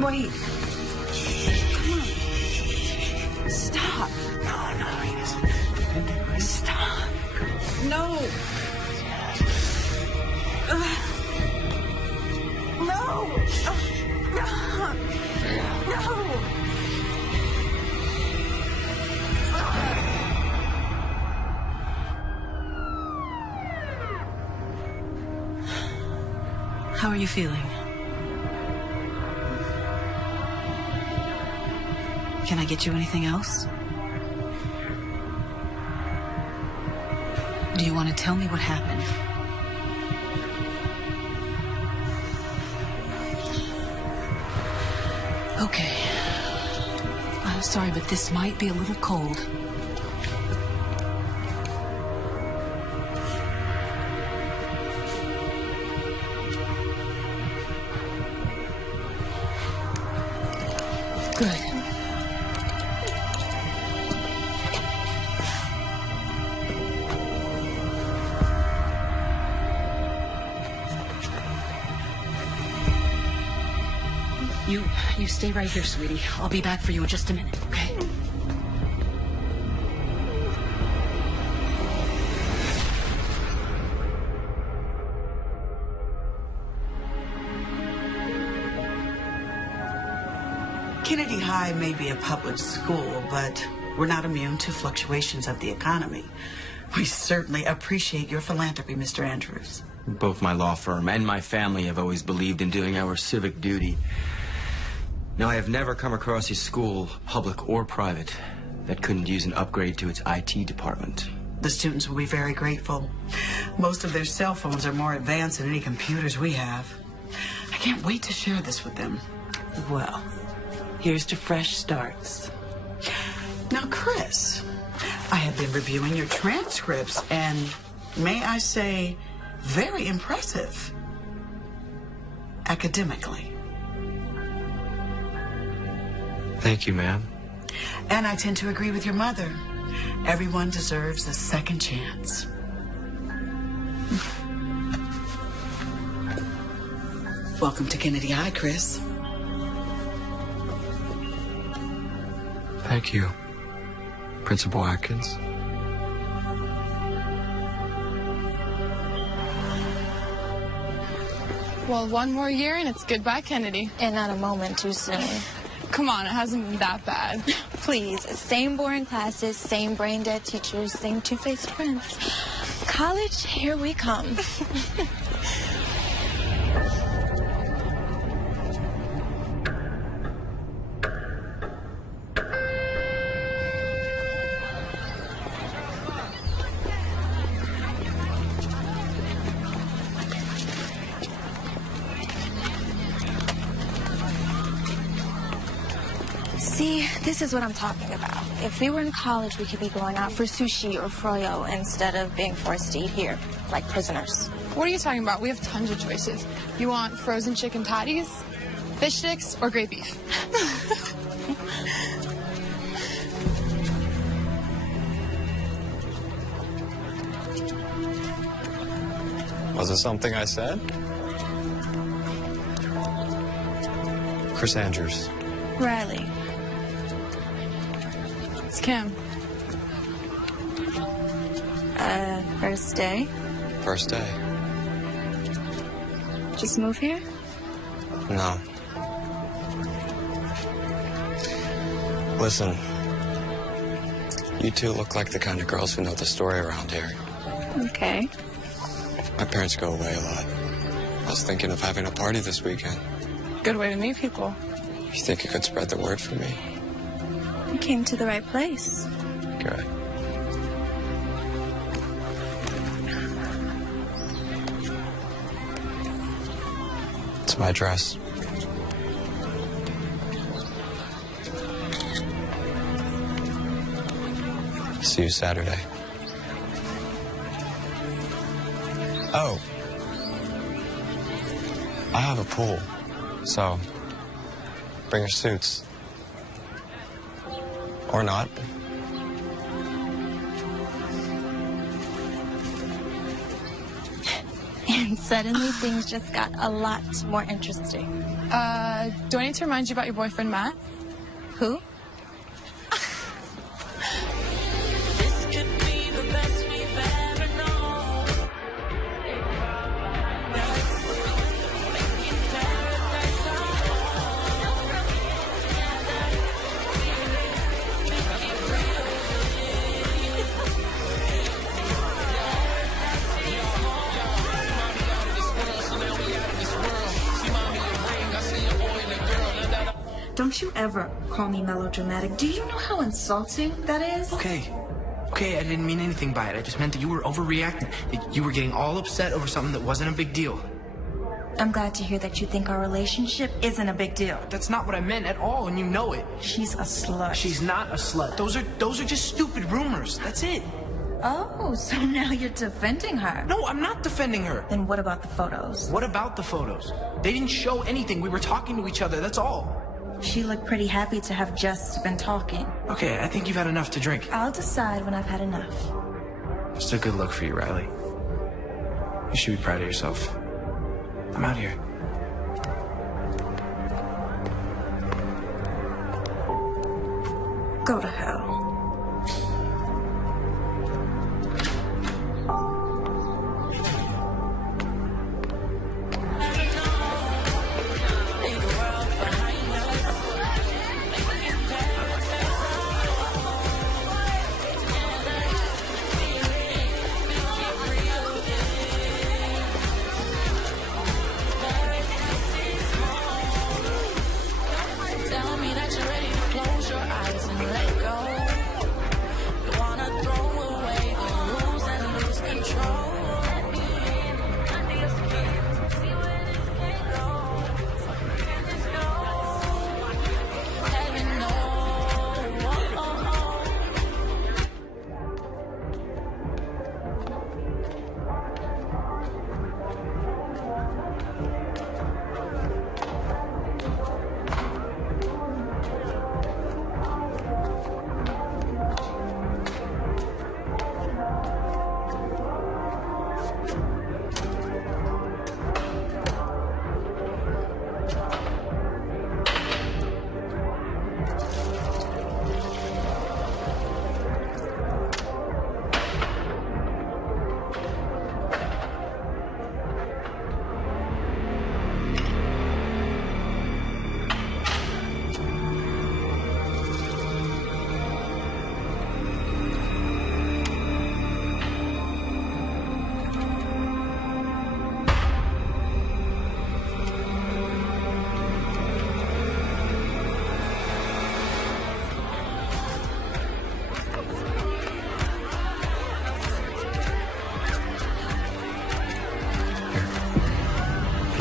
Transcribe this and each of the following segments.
Wait. Come on. Stop. No, he isn't. Stop. No. No. No. How are you feeling? Can I get you anything else? Do you want to tell me what happened? Okay. I'm sorry, but this might be a little cold. Good. You stay right here, sweetie. I'll be back for you in just a minute, okay? Kennedy High may be a public school, but we're not immune to fluctuations of the economy. We certainly appreciate your philanthropy, Mr. Andrews. Both my law firm and my family have always believed in doing our civic duty. Now, I have never come across a school, public or private, that couldn't use an upgrade to its IT department. The students will be very grateful. Most of their cell phones are more advanced than any computers we have. I can't wait to share this with them. Well, here's to fresh starts. Now, Chris, I have been reviewing your transcripts, and may I say, very impressive. Academically. Thank you, ma'am. And I tend to agree with your mother. Everyone deserves a second chance. Welcome to Kennedy High, Chris. Thank you, Principal Atkins. Well, one more year and it's goodbye, Kennedy. And not a moment too soon. Come on, it hasn't been that bad. Please, same boring classes, same brain-dead teachers, same two-faced friends. College, here we come. See, this is what I'm talking about. If we were in college, we could be going out for sushi or froyo instead of being forced to eat here, like prisoners. What are you talking about? We have tons of choices. You want frozen chicken patties, fish sticks, or great beef? Was it something I said? Chris Andrews. Riley. It's Kim. First day? First day. Just move here? No. Listen, you two look like the kind of girls who know the story around here. Okay. My parents go away a lot. I was thinking of having a party this weekend. Good way to meet people. You think you could spread the word for me? You came to the right place. Good. It's my dress. See you Saturday. Oh. I have a pool, so Bring your suits. Or not. And suddenly things just got a lot more interesting. Do I need to remind you about your boyfriend, Matt? Who? Don't you ever call me melodramatic. Do you know how insulting that is? Okay, I didn't mean anything by it. I just meant that you were overreacting. That you were getting all upset over something that wasn't a big deal. I'm glad to hear that you think our relationship isn't a big deal. That's not what I meant at all, and you know it. She's a slut. She's not a slut. Those are just stupid rumors. That's it. Oh, so now you're defending her. No, I'm not defending her. Then what about the photos? What about the photos? They didn't show anything. We were talking to each other, that's all. She looked pretty happy to have just been talking. Okay, I think you've had enough to drink. I'll decide when I've had enough. Just a good look for you, Riley. You should be proud of yourself. I'm out here. Go to hell.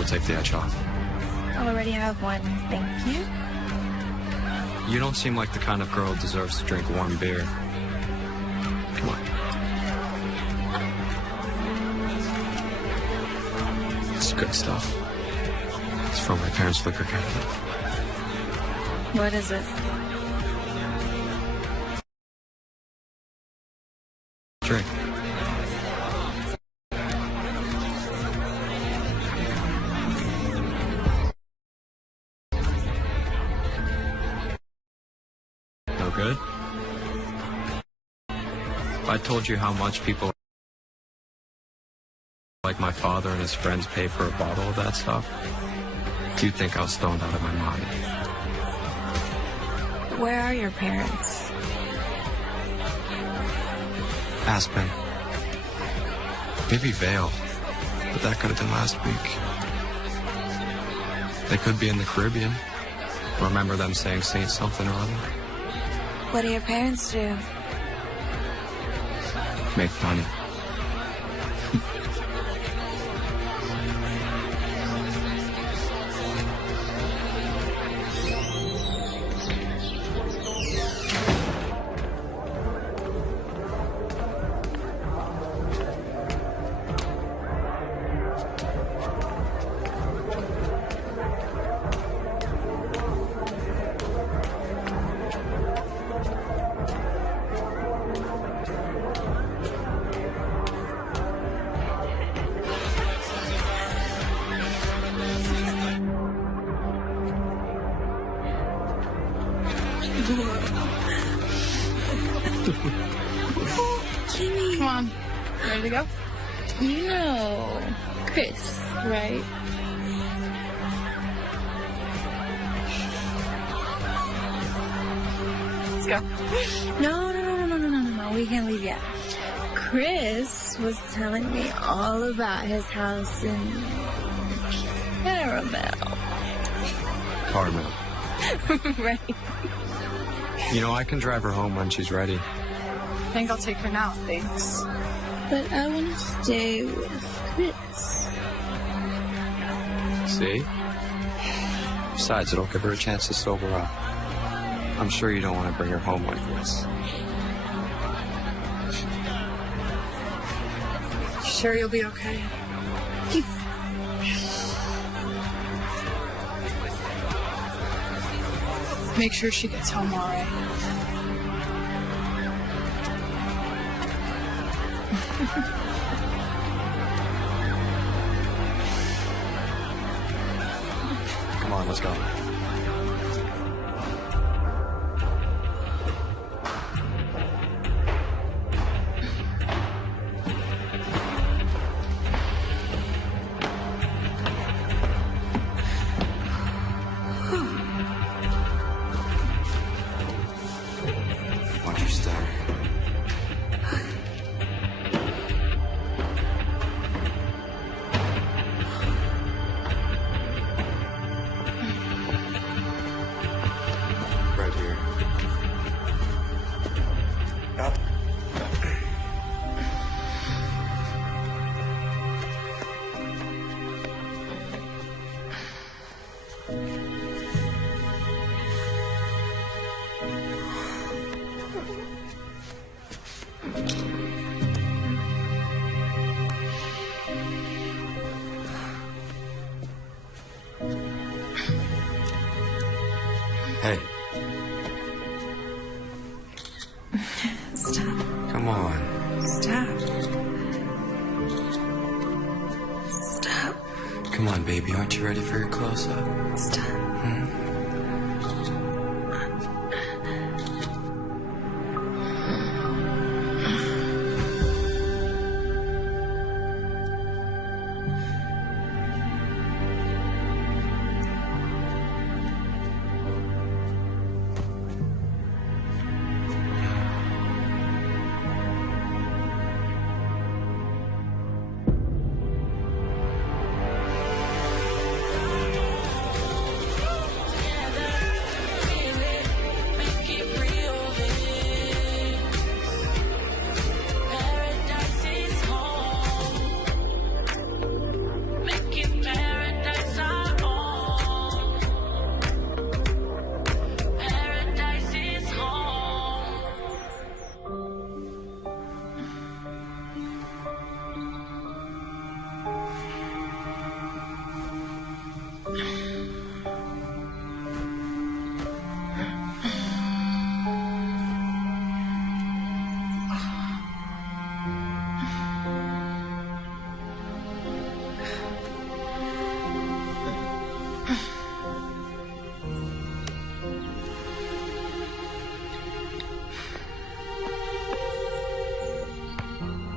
Take the edge off. I already have one, thank you. You don't seem like the kind of girl who deserves to drink warm beer. Come on. It's good stuff. It's from my parents' liquor cabinet. What is it? Drink. Good. If I told you how much people like my father and his friends pay for a bottle of that stuff, you'd think I was stoned out of my mind. Where are your parents? Aspen. Maybe Vale. But that could have been last week. They could be in the Caribbean. Remember them saying Saint something or other? What do your parents do? Make money. Kimmy. Come on. Ready to go? You know Chris, right? Let's go. No. We can't leave yet. Chris was telling me all about his house in Caramel. Carmel. Right. You know, I can drive her home when she's ready. I think I'll take her now, thanks. But I want to stay with Chris. See? Besides, it'll give her a chance to sober up. I'm sure you don't want to bring her home like this. Sure you'll be okay? Make sure she gets home all right. Come on, let's go. Watch your step. Right here. Up. Hey. Stop. Come on. Stop. Stop. Come on, baby. Aren't you ready for your close-up? Stop.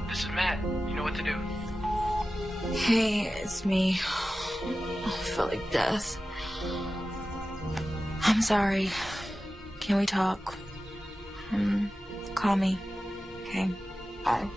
This is Matt. You know what to do. Hey, it's me. I feel like death. I'm sorry. Can we talk? Call me. Okay. Bye.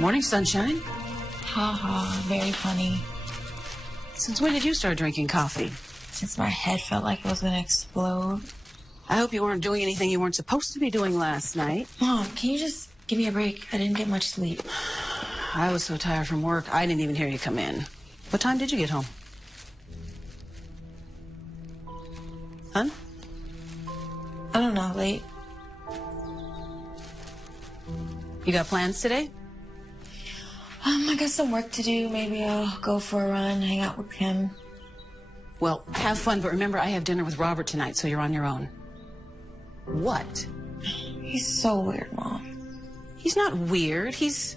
Morning, sunshine. Ha ha, very funny. Since when did you start drinking coffee? Since my head felt like it was gonna explode. I hope you weren't doing anything you weren't supposed to be doing last night. Mom, can you just give me a break? I didn't get much sleep. I was so tired from work, I didn't even hear you come in. What time did you get home? Huh? I don't know, late. You got plans today? I got some work to do. Maybe I'll go for a run, hang out with him. Well, have fun, but remember I have dinner with Robert tonight, so you're on your own. What? He's so weird, Mom. He's not weird. He's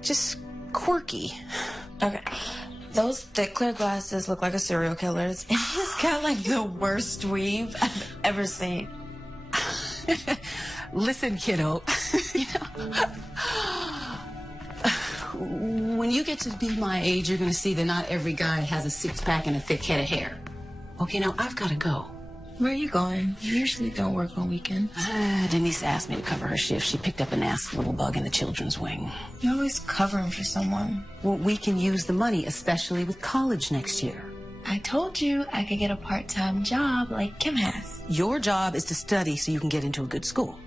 just quirky. Okay. Those thick clear glasses look like a serial killer's, and he's got like the worst weave I've ever seen. Listen, kiddo, you know, when you get to be my age, you're going to see that not every guy has a six-pack and a thick head of hair. Okay, now I've got to go. Where are you going? You usually don't work on weekends. Denise asked me to cover her shift. She picked up a nasty little bug in the children's wing. You're always covering for someone. Well, we can use the money, especially with college next year. I told you I could get a part-time job like Kim has. Your job is to study so you can get into a good school.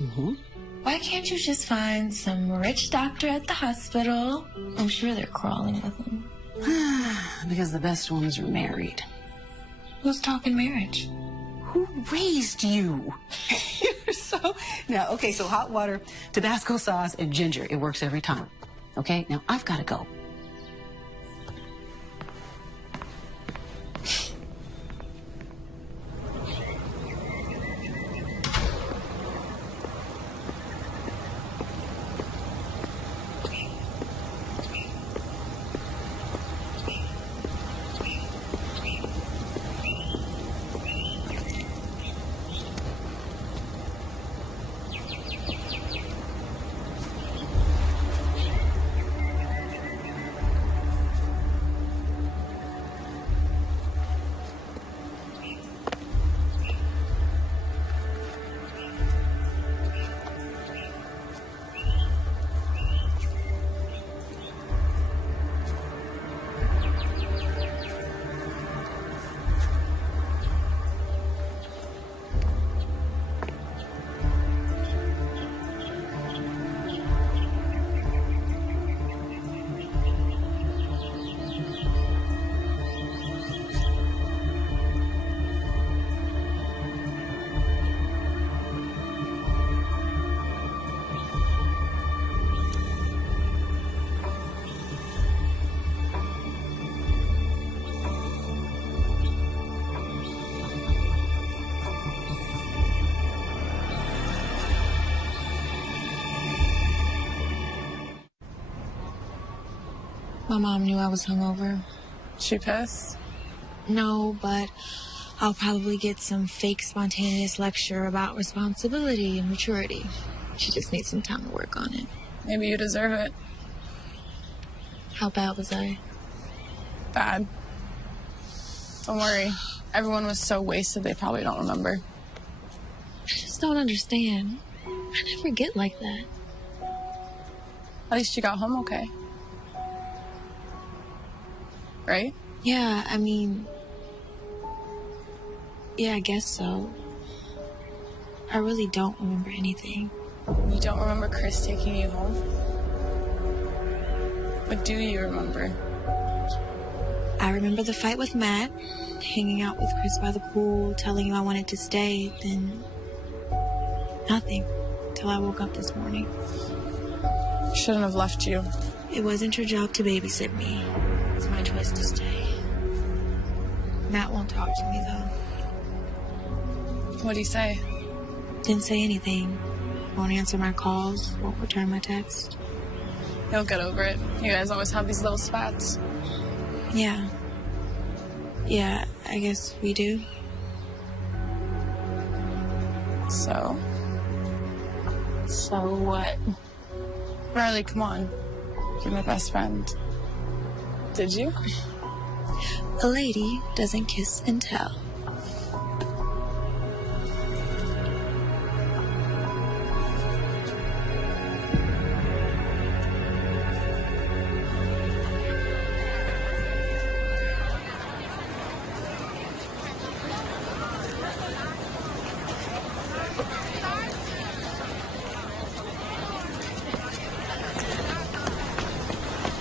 Mm-hmm. Why can't you just find some rich doctor at the hospital? I'm sure they're crawling with him. Because the best ones are married. Who's talking marriage? Who raised you? You're so... Now, okay, so hot water, Tabasco sauce, and ginger. It works every time. Okay? Now, I've got to go. My mom knew I was hungover. She pissed? No, but I'll probably get some fake spontaneous lecture about responsibility and maturity. She just needs some time to work on it. Maybe you deserve it. How bad was I? Bad. Don't worry. Everyone was so wasted they probably don't remember. I just don't understand. I never get like that. At least you got home okay. Right? Yeah, I mean... Yeah, I guess so. I really don't remember anything. You don't remember Chris taking you home? What do you remember? I remember the fight with Matt, hanging out with Chris by the pool, telling him I wanted to stay, then... nothing. Till I woke up this morning. Shouldn't have left you. It wasn't your job to babysit me. It's my choice to stay. Matt won't talk to me, though. What'd he say? Didn't say anything. Won't answer my calls, won't return my text. You'll get over it. You guys always have these little spats. Yeah. Yeah, I guess we do. So? So what? Riley, come on. You're my best friend. Did you? A lady doesn't kiss and tell.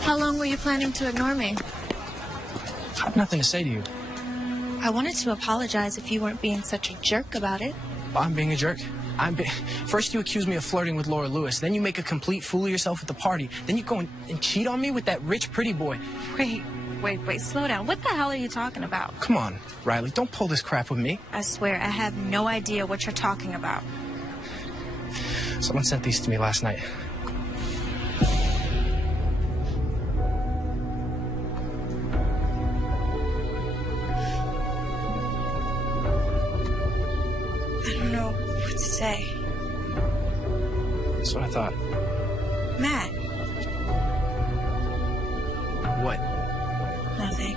How long were you planning to ignore me? I have nothing to say to you. I wanted to apologize if you weren't being such a jerk about it. I'm being a jerk. First you accuse me of flirting with Laura Lewis, then you make a complete fool of yourself at the party, then you go and cheat on me with that rich, pretty boy. Wait, slow down. What the hell are you talking about? Come on, Riley, don't pull this crap with me. I swear, I have no idea what you're talking about. Someone sent these to me last night. I don't know what to say. That's what I thought. Matt. What? Nothing.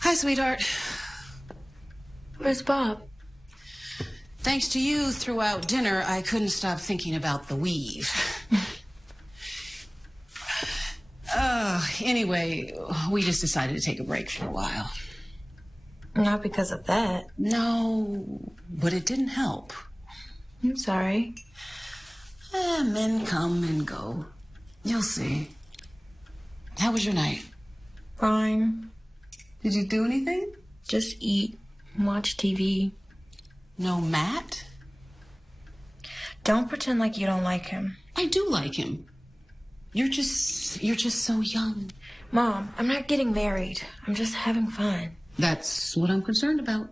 Hi, sweetheart. Where's Bob? Thanks to you throughout dinner, I couldn't stop thinking about the weave. Anyway, we just decided to take a break for a while. Not because of that. No, but it didn't help. I'm sorry. Men come and go. You'll see. How was your night? Fine. Did you do anything? Just eat, watch TV. No Matt? Don't pretend like you don't like him. I do like him. You're just so young. Mom, I'm not getting married. I'm just having fun. That's what I'm concerned about.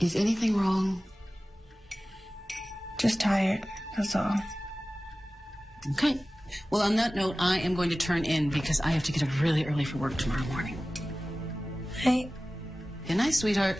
Is anything wrong? Just tired, that's all. Okay. Well, on that note, I am going to turn in because I have to get up really early for work tomorrow morning. Hey. Good night, sweetheart.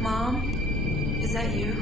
Mom, is that you?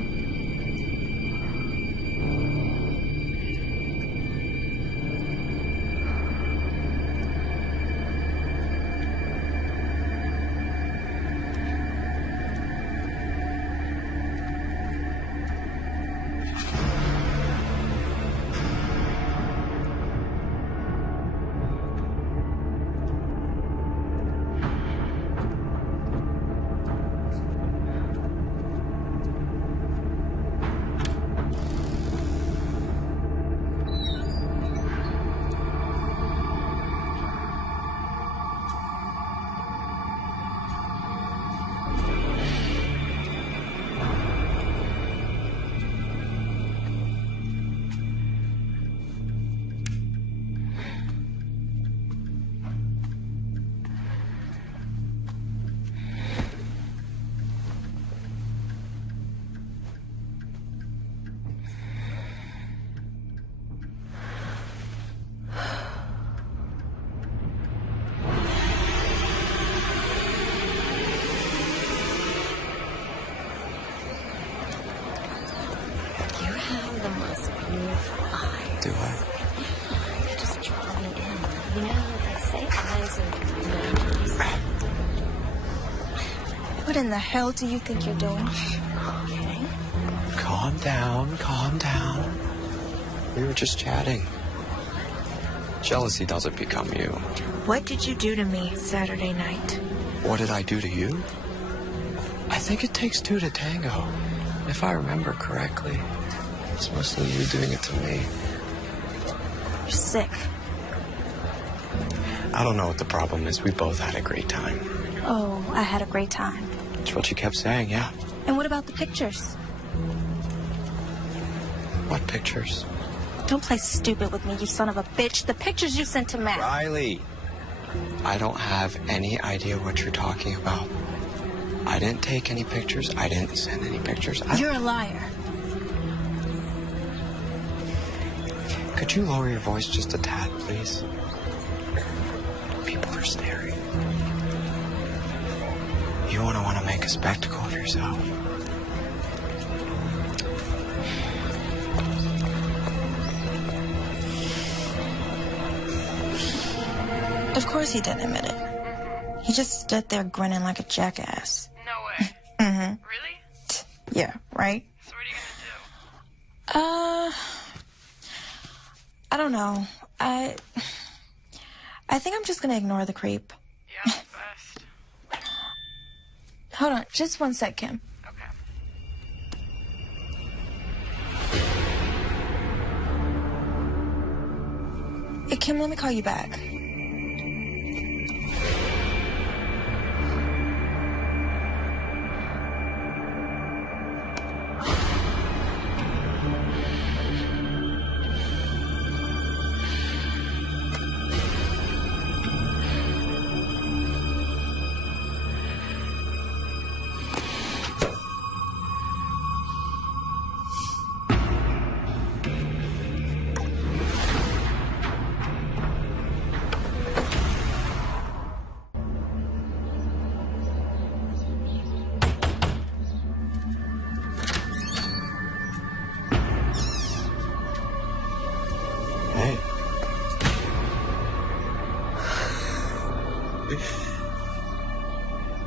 Do I? Just draw me in. You know, they say eyes are... What in the hell do you think you're doing? Okay. Calm down, calm down. We were just chatting. Jealousy doesn't become you. What did you do to me Saturday night? What did I do to you? I think it takes two to tango, if I remember correctly. It's mostly you doing it to me. You're sick. I don't know what the problem is. We both had a great time. Oh, I had a great time. That's what you kept saying, yeah. And what about the pictures? What pictures? Don't play stupid with me, you son of a bitch. The pictures you sent to Matt. Riley, I don't have any idea what you're talking about. I didn't take any pictures. I didn't send any pictures. You're a liar. Could you lower your voice just a tad, please? People are staring. You want to make a spectacle of yourself. Of course he didn't admit it. He just stood there grinning like a jackass. No way. Mm-hmm. Really? Yeah, right? So what are you gonna do? I don't know. I think I'm just gonna ignore the creep. Yeah, best. Hold on, just one sec, Kim. Hey, Kim, let me call you back.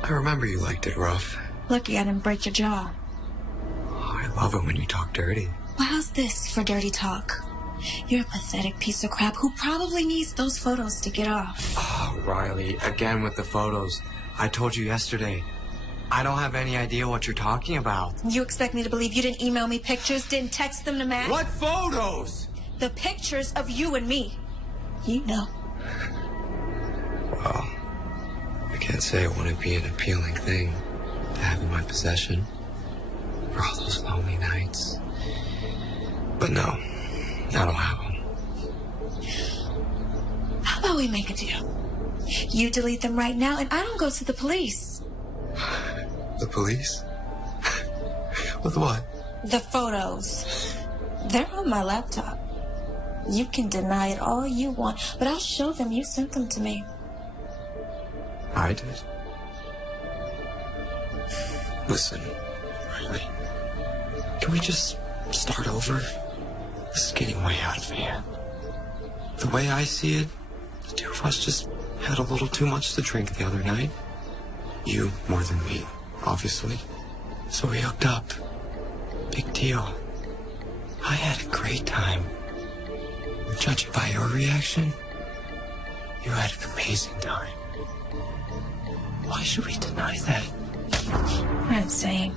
I remember you liked it rough. Lucky I didn't break your jaw. Oh, I love it when you talk dirty. Well, how's this for dirty talk? You're a pathetic piece of crap who probably needs those photos to get off. Oh, Riley, again with the photos. I told you yesterday. I don't have any idea what you're talking about. You expect me to believe you didn't email me pictures, didn't text them to Matt? What photos? The pictures of you and me. You know. Well, I can't say it wouldn't be an appealing thing to have in my possession for all those lonely nights. But no, I don't have them. How about we make a deal? You delete them right now and I don't go to the police. The police? With what? The photos. They're on my laptop. You can deny it all you want, but I'll show them you sent them to me. I did. Listen, Riley, can we just start over? This is getting way out of hand. The way I see it, the two of us just had a little too much to drink the other night. You more than me, obviously. So we hooked up. Big deal. I had a great time. Judging by your reaction, you had an amazing time. Why should we deny that? I'm saying.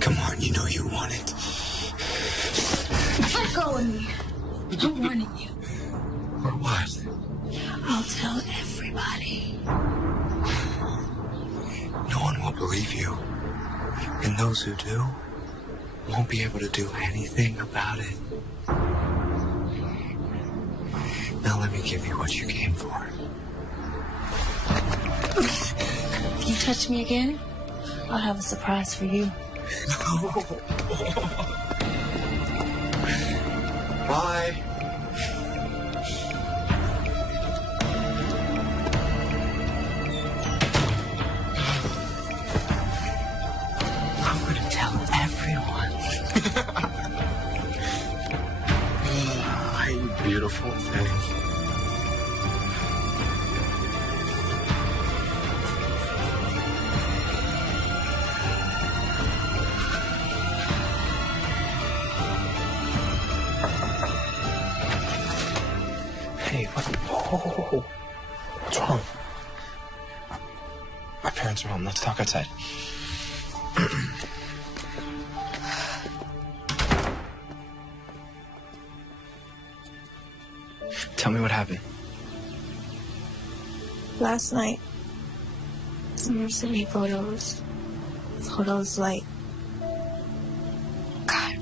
Come on, you know you want it. Let go of me. I'm warning you. Or what? I'll tell everybody. No one will believe you. And those who do won't be able to do anything about it. Now let me give you what you came for. If you touch me again, I'll have a surprise for you. No. Bye. I'm gonna tell everyone. You beautiful thing. Hey, what? Whoa. What's wrong? My parents are home. Let's talk outside. Tell me what happened. Last night, someone sent me photos. Photos like... God,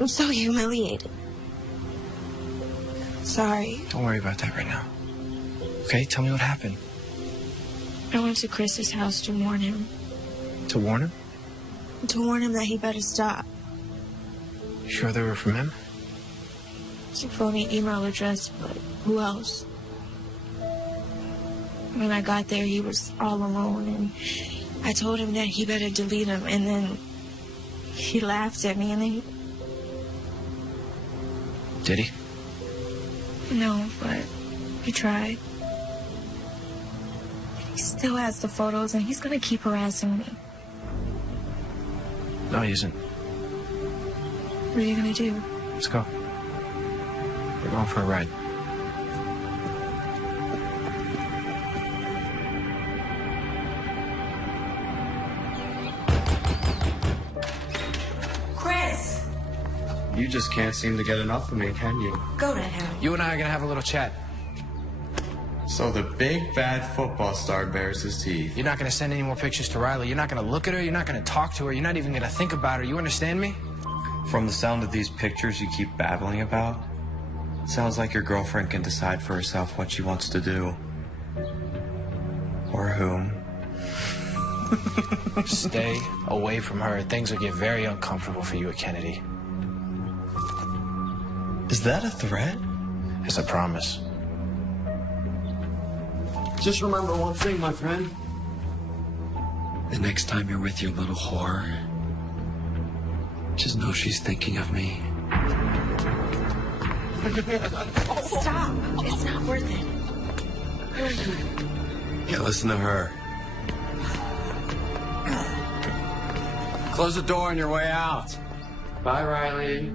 I'm so humiliated. Sorry. Don't worry about that right now. Okay, tell me what happened. I went to Chris's house to warn him. To warn him? To warn him that he better stop. You sure they were from him? It's a phony email address, but who else? When I got there, he was all alone, and I told him that he better delete them, and then he laughed at me, and then Did he? No, but he tried. He still has the photos, and he's gonna keep harassing me. No, he isn't. What are you gonna do? Let's go. We're going for a ride. Chris! You just can't seem to get enough of me, can you? Go to hell. You and I are gonna have a little chat. So the big bad football star bares his teeth. You're not gonna send any more pictures to Riley. You're not gonna look at her. You're not gonna talk to her. You're not even gonna think about her. You understand me? From the sound of these pictures you keep babbling about, it sounds like your girlfriend can decide for herself what she wants to do. Or whom. Stay away from her. Things will get very uncomfortable for you at Kennedy. Is that a threat? It's a promise. Just remember one thing, my friend. The next time you're with your little whore, just know she's thinking of me. Stop. It's not worth it. Yeah, listen to her. Close the door on your way out. Bye, Riley.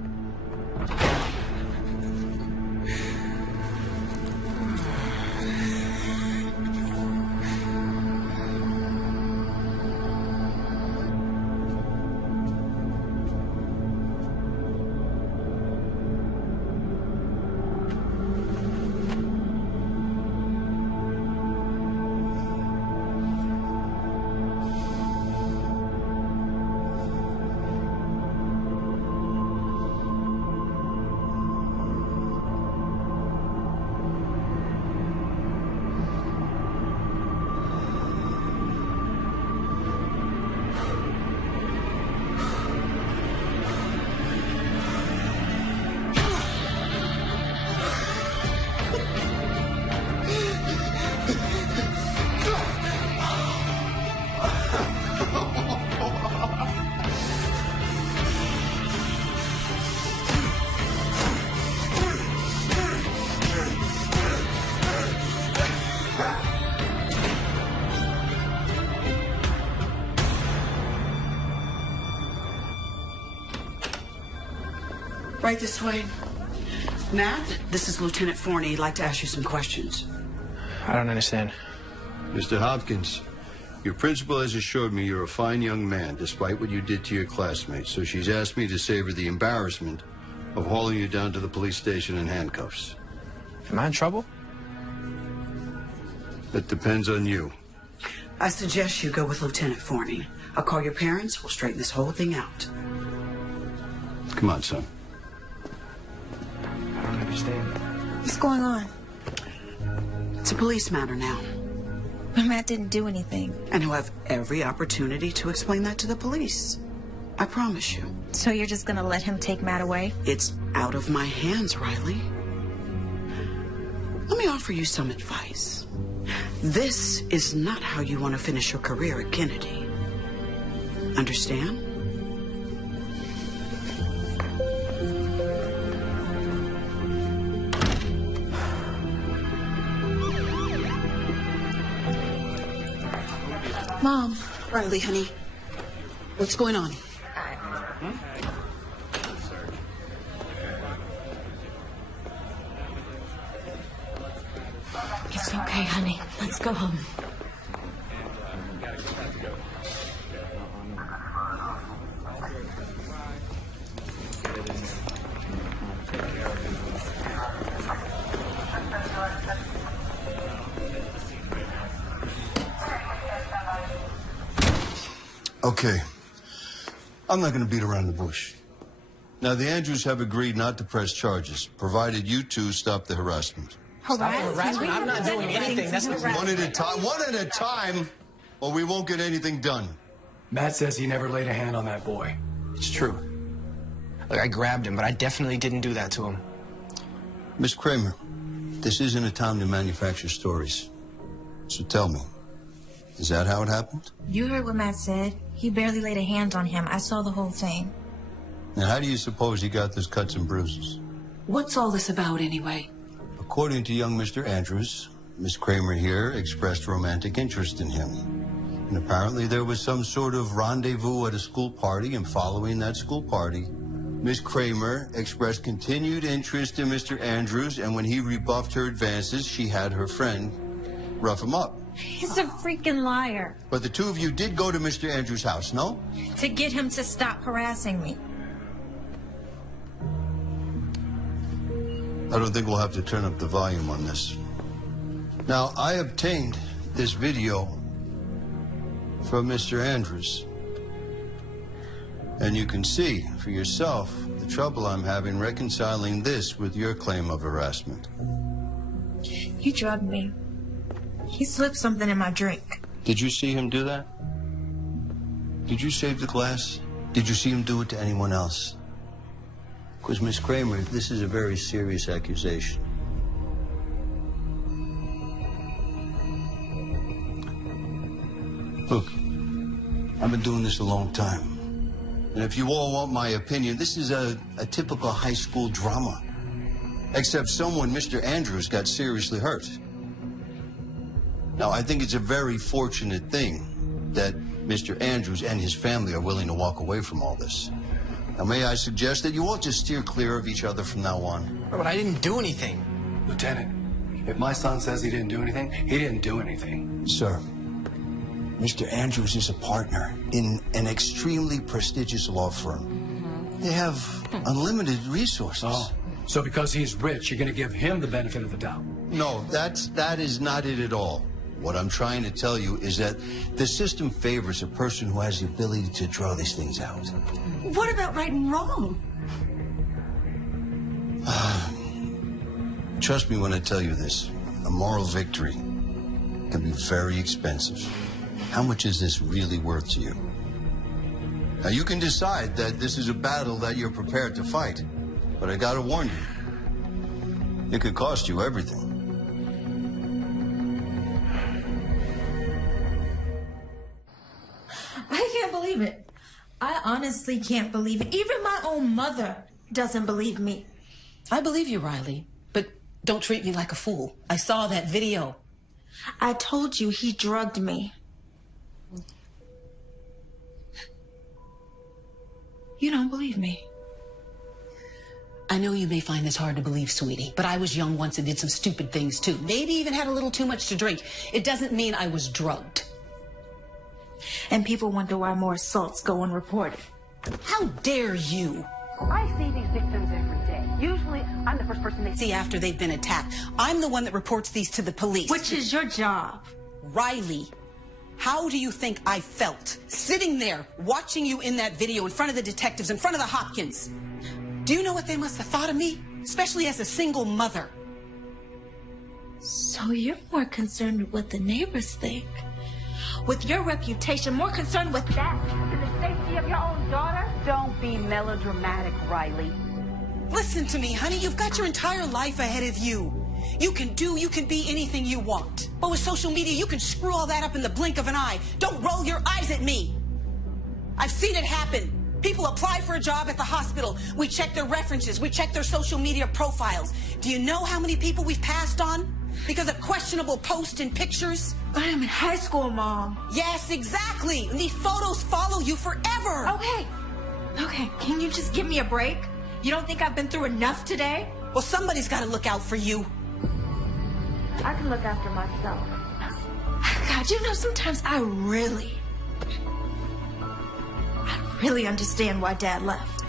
Right this way. Nat, this is Lieutenant Forney. He'd like to ask you some questions. I don't understand. Mr. Hopkins, your principal has assured me you're a fine young man, despite what you did to your classmates. So she's asked me to save her the embarrassment of hauling you down to the police station in handcuffs. Am I in trouble? That depends on you. I suggest you go with Lieutenant Forney. I'll call your parents. We'll straighten this whole thing out. Come on, son. I don't understand. What's going on? It's a police matter now. But Matt didn't do anything. And he'll have every opportunity to explain that to the police. I promise you. So you're just gonna let him take Matt away? It's out of my hands, Riley. Let me offer you some advice. This is not how you want to finish your career at Kennedy. Understand? Mom. Riley, honey. What's going on? It's okay, honey. Let's go home. Okay. I'm not going to beat around the bush. Now, the Andrews have agreed not to press charges, provided you two stop the harassment. Harassment? I'm not doing anything. That's not One at a time. One at a time, or we won't get anything done. Matt says he never laid a hand on that boy. It's true. Look, I grabbed him, but I definitely didn't do that to him. Miss Kramer, this isn't a time to manufacture stories. So tell me, is that how it happened? You heard what Matt said. He barely laid a hand on him. I saw the whole thing. And how do you suppose he got those cuts and bruises? What's all this about anyway? According to young Mr. Andrews, Miss Kramer here expressed romantic interest in him. And apparently there was some sort of rendezvous at a school party, and following that school party, Miss Kramer expressed continued interest in Mr. Andrews, and when he rebuffed her advances, she had her friend rough him up. He's a freaking liar. But the two of you did go to Mr. Andrews' house, no? To get him to stop harassing me. I don't think we'll have to turn up the volume on this. Now, I obtained this video from Mr. Andrews. And you can see for yourself the trouble I'm having reconciling this with your claim of harassment. He drugged me. He slipped something in my drink. Did you see him do that? Did you save the glass? Did you see him do it to anyone else? Because, Miss Kramer, this is a very serious accusation. Look, I've been doing this a long time. And if you all want my opinion, this is a typical high school drama. Except someone, Mr. Andrews, got seriously hurt. Now, I think it's a very fortunate thing that Mr. Andrews and his family are willing to walk away from all this. Now, may I suggest that you all just steer clear of each other from now on? But I didn't do anything. Lieutenant, if my son says he didn't do anything, he didn't do anything. Sir, Mr. Andrews is a partner in an extremely prestigious law firm. They have unlimited resources. Oh, so because he's rich, you're going to give him the benefit of the doubt? No, that is not it at all. What I'm trying to tell you is that the system favors a person who has the ability to draw these things out. What about right and wrong? Trust me when I tell you this. A moral victory can be very expensive. How much is this really worth to you? Now, you can decide that this is a battle that you're prepared to fight. But I gotta warn you, it could cost you everything. I can't believe it. I honestly can't believe it. Even my own mother doesn't believe me. I believe you, Riley, but don't treat me like a fool. I saw that video. I told you he drugged me. You don't believe me. I know you may find this hard to believe, sweetie, but I was young once and did some stupid things too. Maybe even had a little too much to drink. It doesn't mean I was drugged. And people wonder why more assaults go unreported. How dare you? I see these victims every day. Usually, I'm the first person they see after they've been attacked. I'm the one that reports these to the police. Which is your job. Riley, how do you think I felt sitting there watching you in that video in front of the detectives, in front of the Hopkins? Do you know what they must have thought of me? Especially as a single mother. So you're more concerned with what the neighbors think. With your reputation, more concerned with that than the safety of your own daughter? Don't be melodramatic, Riley. Listen to me, honey. You've got your entire life ahead of you. You can be anything you want. But with social media, you can screw all that up in the blink of an eye. Don't roll your eyes at me. I've seen it happen. People apply for a job at the hospital. We check their references. We check their social media profiles. Do you know how many people we've passed on because of questionable posts and pictures? But I'm in high school, Mom. Yes, exactly. And these photos follow you forever. Okay, can you just give me a break? You don't think I've been through enough today? Well, somebody's got to look out for you. I can look after myself. God, you know, sometimes I really understand why Dad left.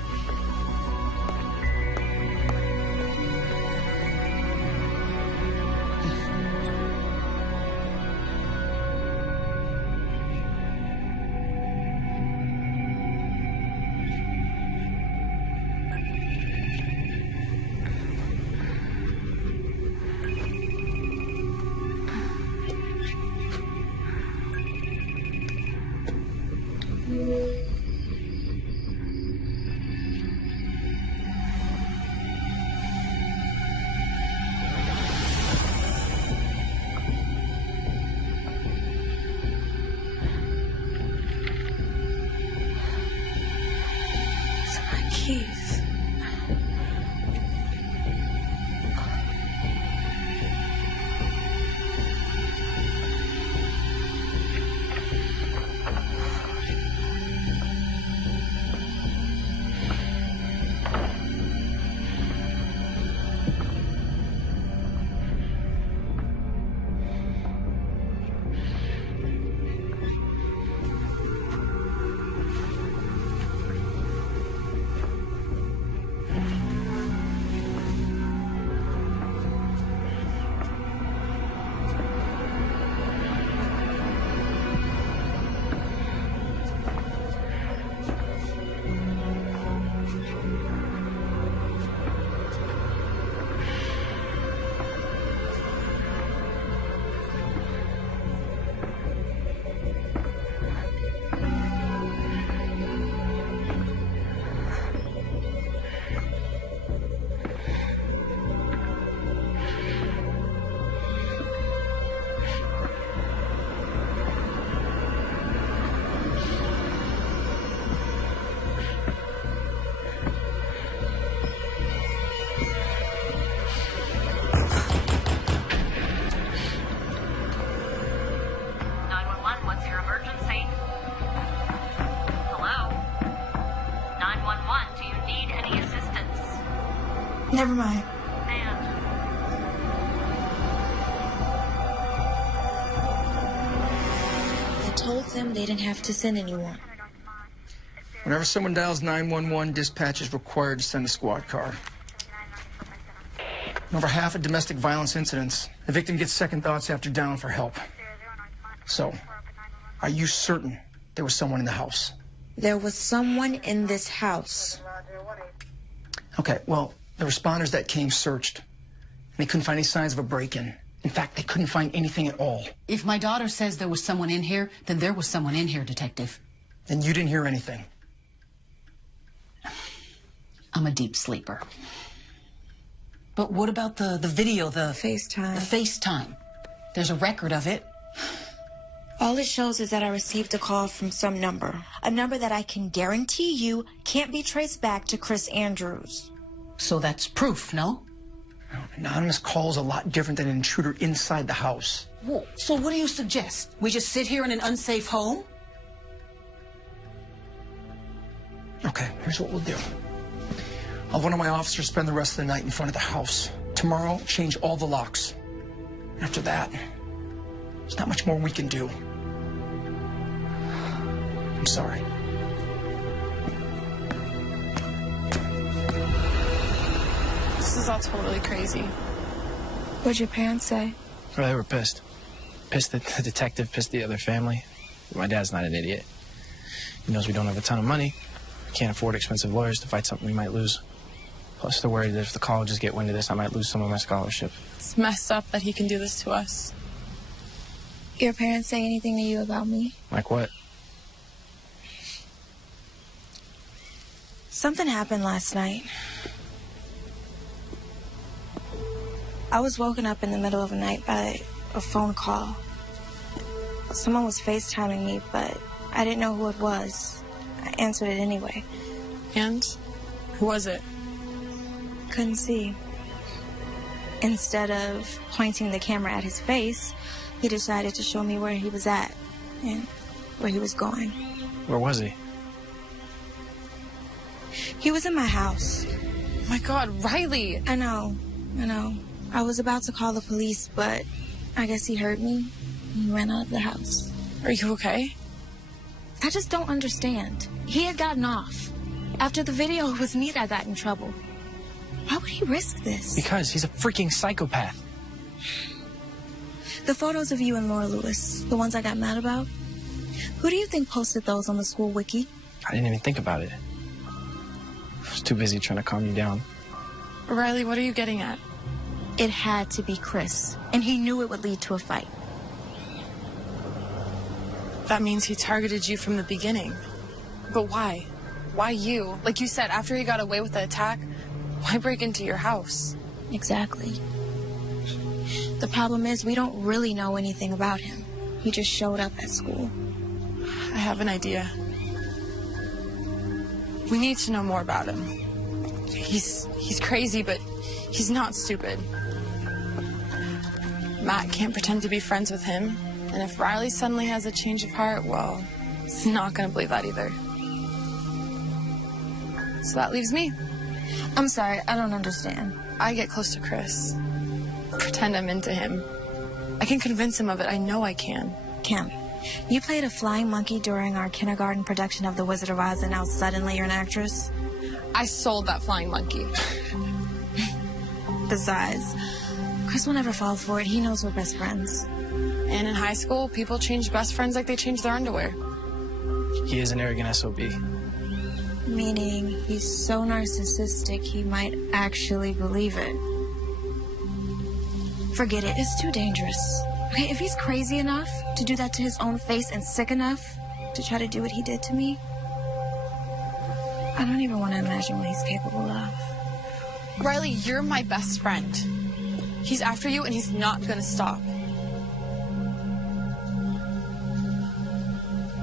Keys. Never mind. I told them they didn't have to send anyone. Whenever someone dials 911, dispatch is required to send a squad car. In over half of domestic violence incidents, the victim gets second thoughts after dialing for help. So, are you certain there was someone in the house? There was someone in this house. Okay, well, the responders that came searched, and they couldn't find any signs of a break-in. In fact, they couldn't find anything at all. If my daughter says there was someone in here, then there was someone in here, Detective. And you didn't hear anything? I'm a deep sleeper. But what about the video, the FaceTime? The FaceTime. There's a record of it. All it shows is that I received a call from some number. A number that I can guarantee you can't be traced back to Chris Andrews. So that's proof, no? Anonymous call is a lot different than an intruder inside the house. Well, so what do you suggest? We just sit here in an unsafe home? Okay, here's what we'll do. I'll have one of my officers spend the rest of the night in front of the house. Tomorrow, change all the locks. After that, there's not much more we can do. I'm sorry. This is all totally crazy. What'd your parents say? Well, they were pissed. Pissed at the detective, pissed at the other family. My dad's not an idiot. He knows we don't have a ton of money. We can't afford expensive lawyers to fight something we might lose. Plus, they're worried that if the colleges get wind of this, I might lose some of my scholarship. It's messed up that he can do this to us. Your parents say anything to you about me? Like what? Something happened last night. I was woken up in the middle of the night by a phone call. Someone was FaceTiming me, but I didn't know who it was. I answered it anyway. And? Who was it? Couldn't see. Instead of pointing the camera at his face, he decided to show me where he was at and where he was going. Where was he? He was in my house. Oh my God, Riley! I know. I was about to call the police, but I guess he heard me and he ran out of the house. Are you okay? I just don't understand. He had gotten off. After the video, it was me that got in trouble. Why would he risk this? Because he's a freaking psychopath. The photos of you and Laura Lewis, the ones I got mad about, who do you think posted those on the school wiki? I didn't even think about it. I was too busy trying to calm you down. Riley, what are you getting at? It had to be Chris, and he knew it would lead to a fight. That means he targeted you from the beginning. But why? Why you? Like you said, after he got away with the attack, why break into your house? Exactly. The problem is we don't really know anything about him. He just showed up at school. I have an idea. We need to know more about him. He's crazy, but he's not stupid. Matt can't pretend to be friends with him. And if Riley suddenly has a change of heart, well, he's not going to believe that either. So that leaves me. I'm sorry, I don't understand. I get close to Chris. Pretend I'm into him. I can convince him of it. I know I can. Kim, you played a flying monkey during our kindergarten production of The Wizard of Oz, and now suddenly you're an actress? I sold that flying monkey. Besides, Chris will never fall for it. He knows we're best friends. And in high school, people change best friends like they change their underwear. He is an arrogant SOB. Meaning he's so narcissistic he might actually believe it. Forget it. It's too dangerous. Okay, if he's crazy enough to do that to his own face and sick enough to try to do what he did to me, I don't even want to imagine what he's capable of. Riley, you're my best friend. He's after you and he's not going to stop.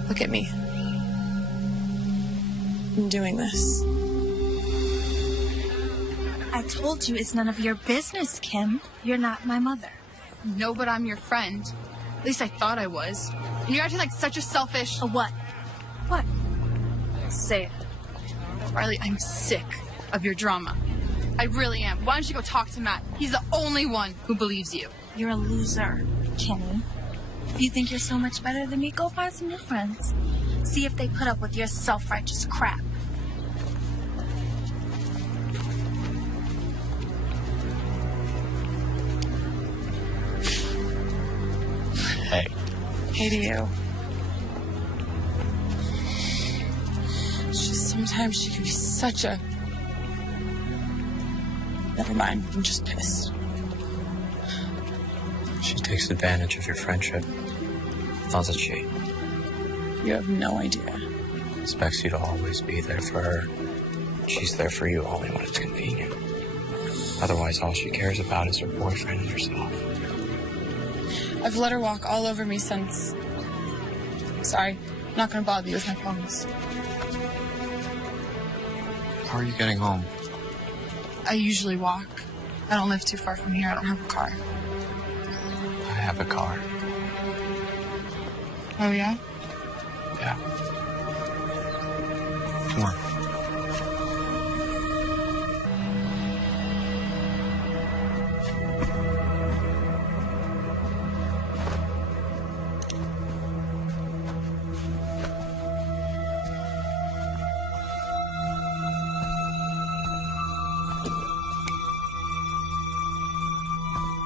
Look at me. I'm doing this. I told you it's none of your business, Kim. You're not my mother. No, but I'm your friend. At least I thought I was. And you're acting like such a selfish... A what? What? Say it. Riley, I'm sick of your drama. I really am. Why don't you go talk to Matt? He's the only one who believes you. You're a loser, Kimmy. If you think you're so much better than me, go find some new friends. See if they put up with your self-righteous crap. Hey. Hey to you. It's just sometimes she can be such a... Never mind, I'm just pissed. She takes advantage of your friendship, doesn't she? You have no idea. Expects you to always be there for her. She's there for you only when it's convenient. Otherwise, all she cares about is her boyfriend and herself. I've let her walk all over me since... Sorry, I'm not gonna bother you with my problems. How are you getting home? I usually walk. I don't live too far from here. I don't have a car. I have a car. Oh, yeah? Yeah. Come on.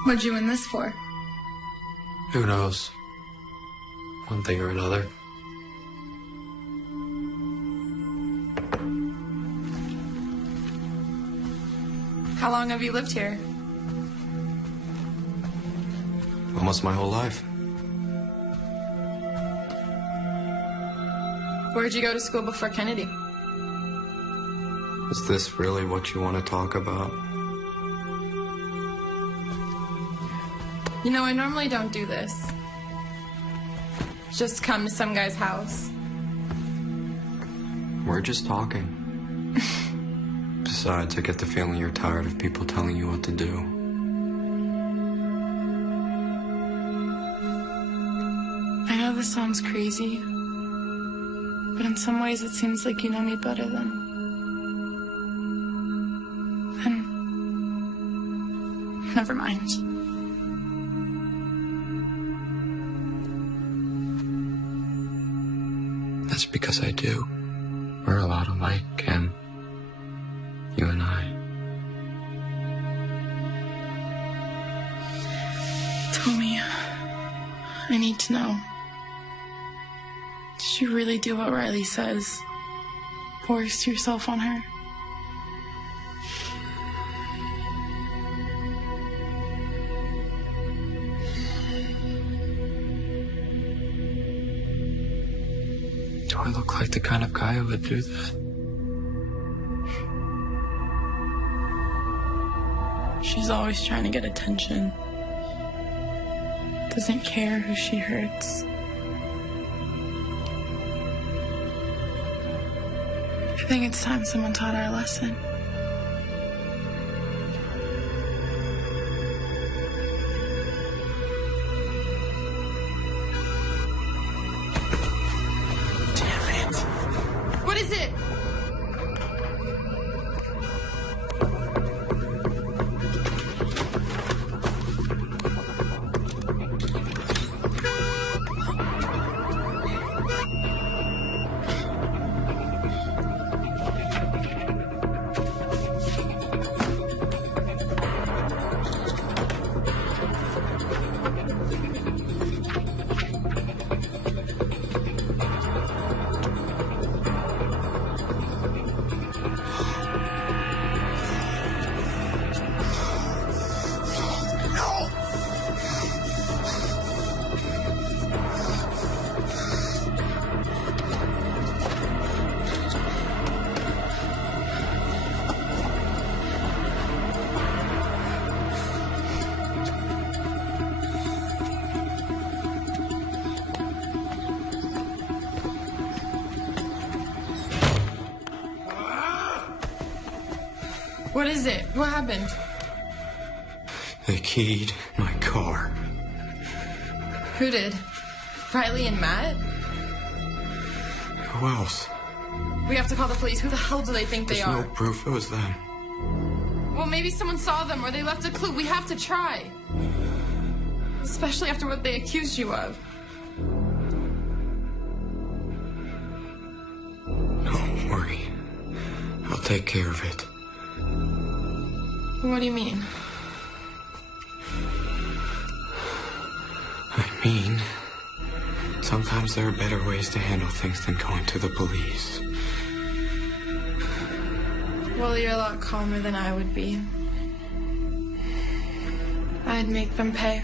What'd you win this for? Who knows? One thing or another. How long have you lived here? Almost my whole life. Where'd you go to school before Kennedy? Is this really what you want to talk about? You know, I normally don't do this. Just come to some guy's house. We're just talking. Besides, I get the feeling you're tired of people telling you what to do. I know this sounds crazy, but in some ways it seems like you know me better than never mind. That's because I do. We're a lot alike, Ken. You and I. Tommy, I need to know. Did you really do what Riley says? Force yourself on her? Do I look like the kind of guy who would do that? She's always trying to get attention. Doesn't care who she hurts. I think it's time someone taught her a lesson. Damn it! What is it? What is it? What happened? They keyed my car. Who did? Riley and Matt? Who else? We have to call the police. Who the hell do they think they are? There's no proof it was them. Well, maybe someone saw them or they left a clue. We have to try. Especially after what they accused you of. Don't worry. I'll take care of it. What do you mean? I mean, sometimes there are better ways to handle things than going to the police. Well, you're a lot calmer than I would be. I'd make them pay.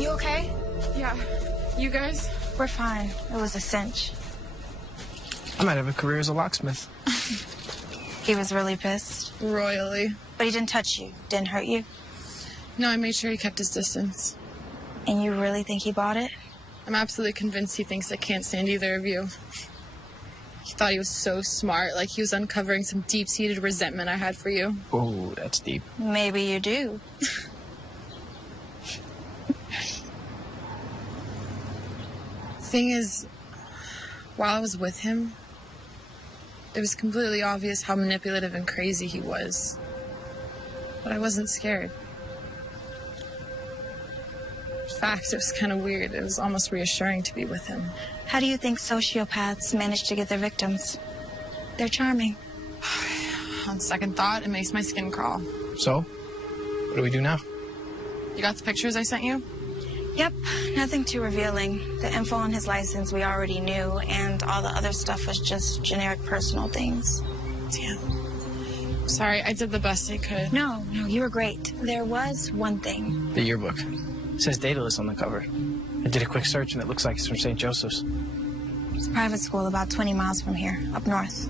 You okay? Yeah. You guys? We're fine. It was a cinch. I might have a career as a locksmith. He was really pissed. Royally. But he didn't touch you. Didn't hurt you. No, I made sure he kept his distance. And you really think he bought it? I'm absolutely convinced he thinks I can't stand either of you. He thought he was so smart, like he was uncovering some deep-seated resentment I had for you. Oh, that's deep. Maybe you do. Thing is, while I was with him, it was completely obvious how manipulative and crazy he was. But I wasn't scared. In fact, it was kind of weird. It was almost reassuring to be with him. How do you think sociopaths manage to get their victims? They're charming. On second thought, it makes my skin crawl. So, what do we do now? You got the pictures I sent you? Yep, nothing too revealing. The info on his license we already knew, and all the other stuff was just generic personal things. Damn. Sorry, I did the best I could. No, you were great. There was one thing. The yearbook. It says Daedalus on the cover. I did a quick search and it looks like it's from St. Joseph's. It's a private school about 20 miles from here, up north.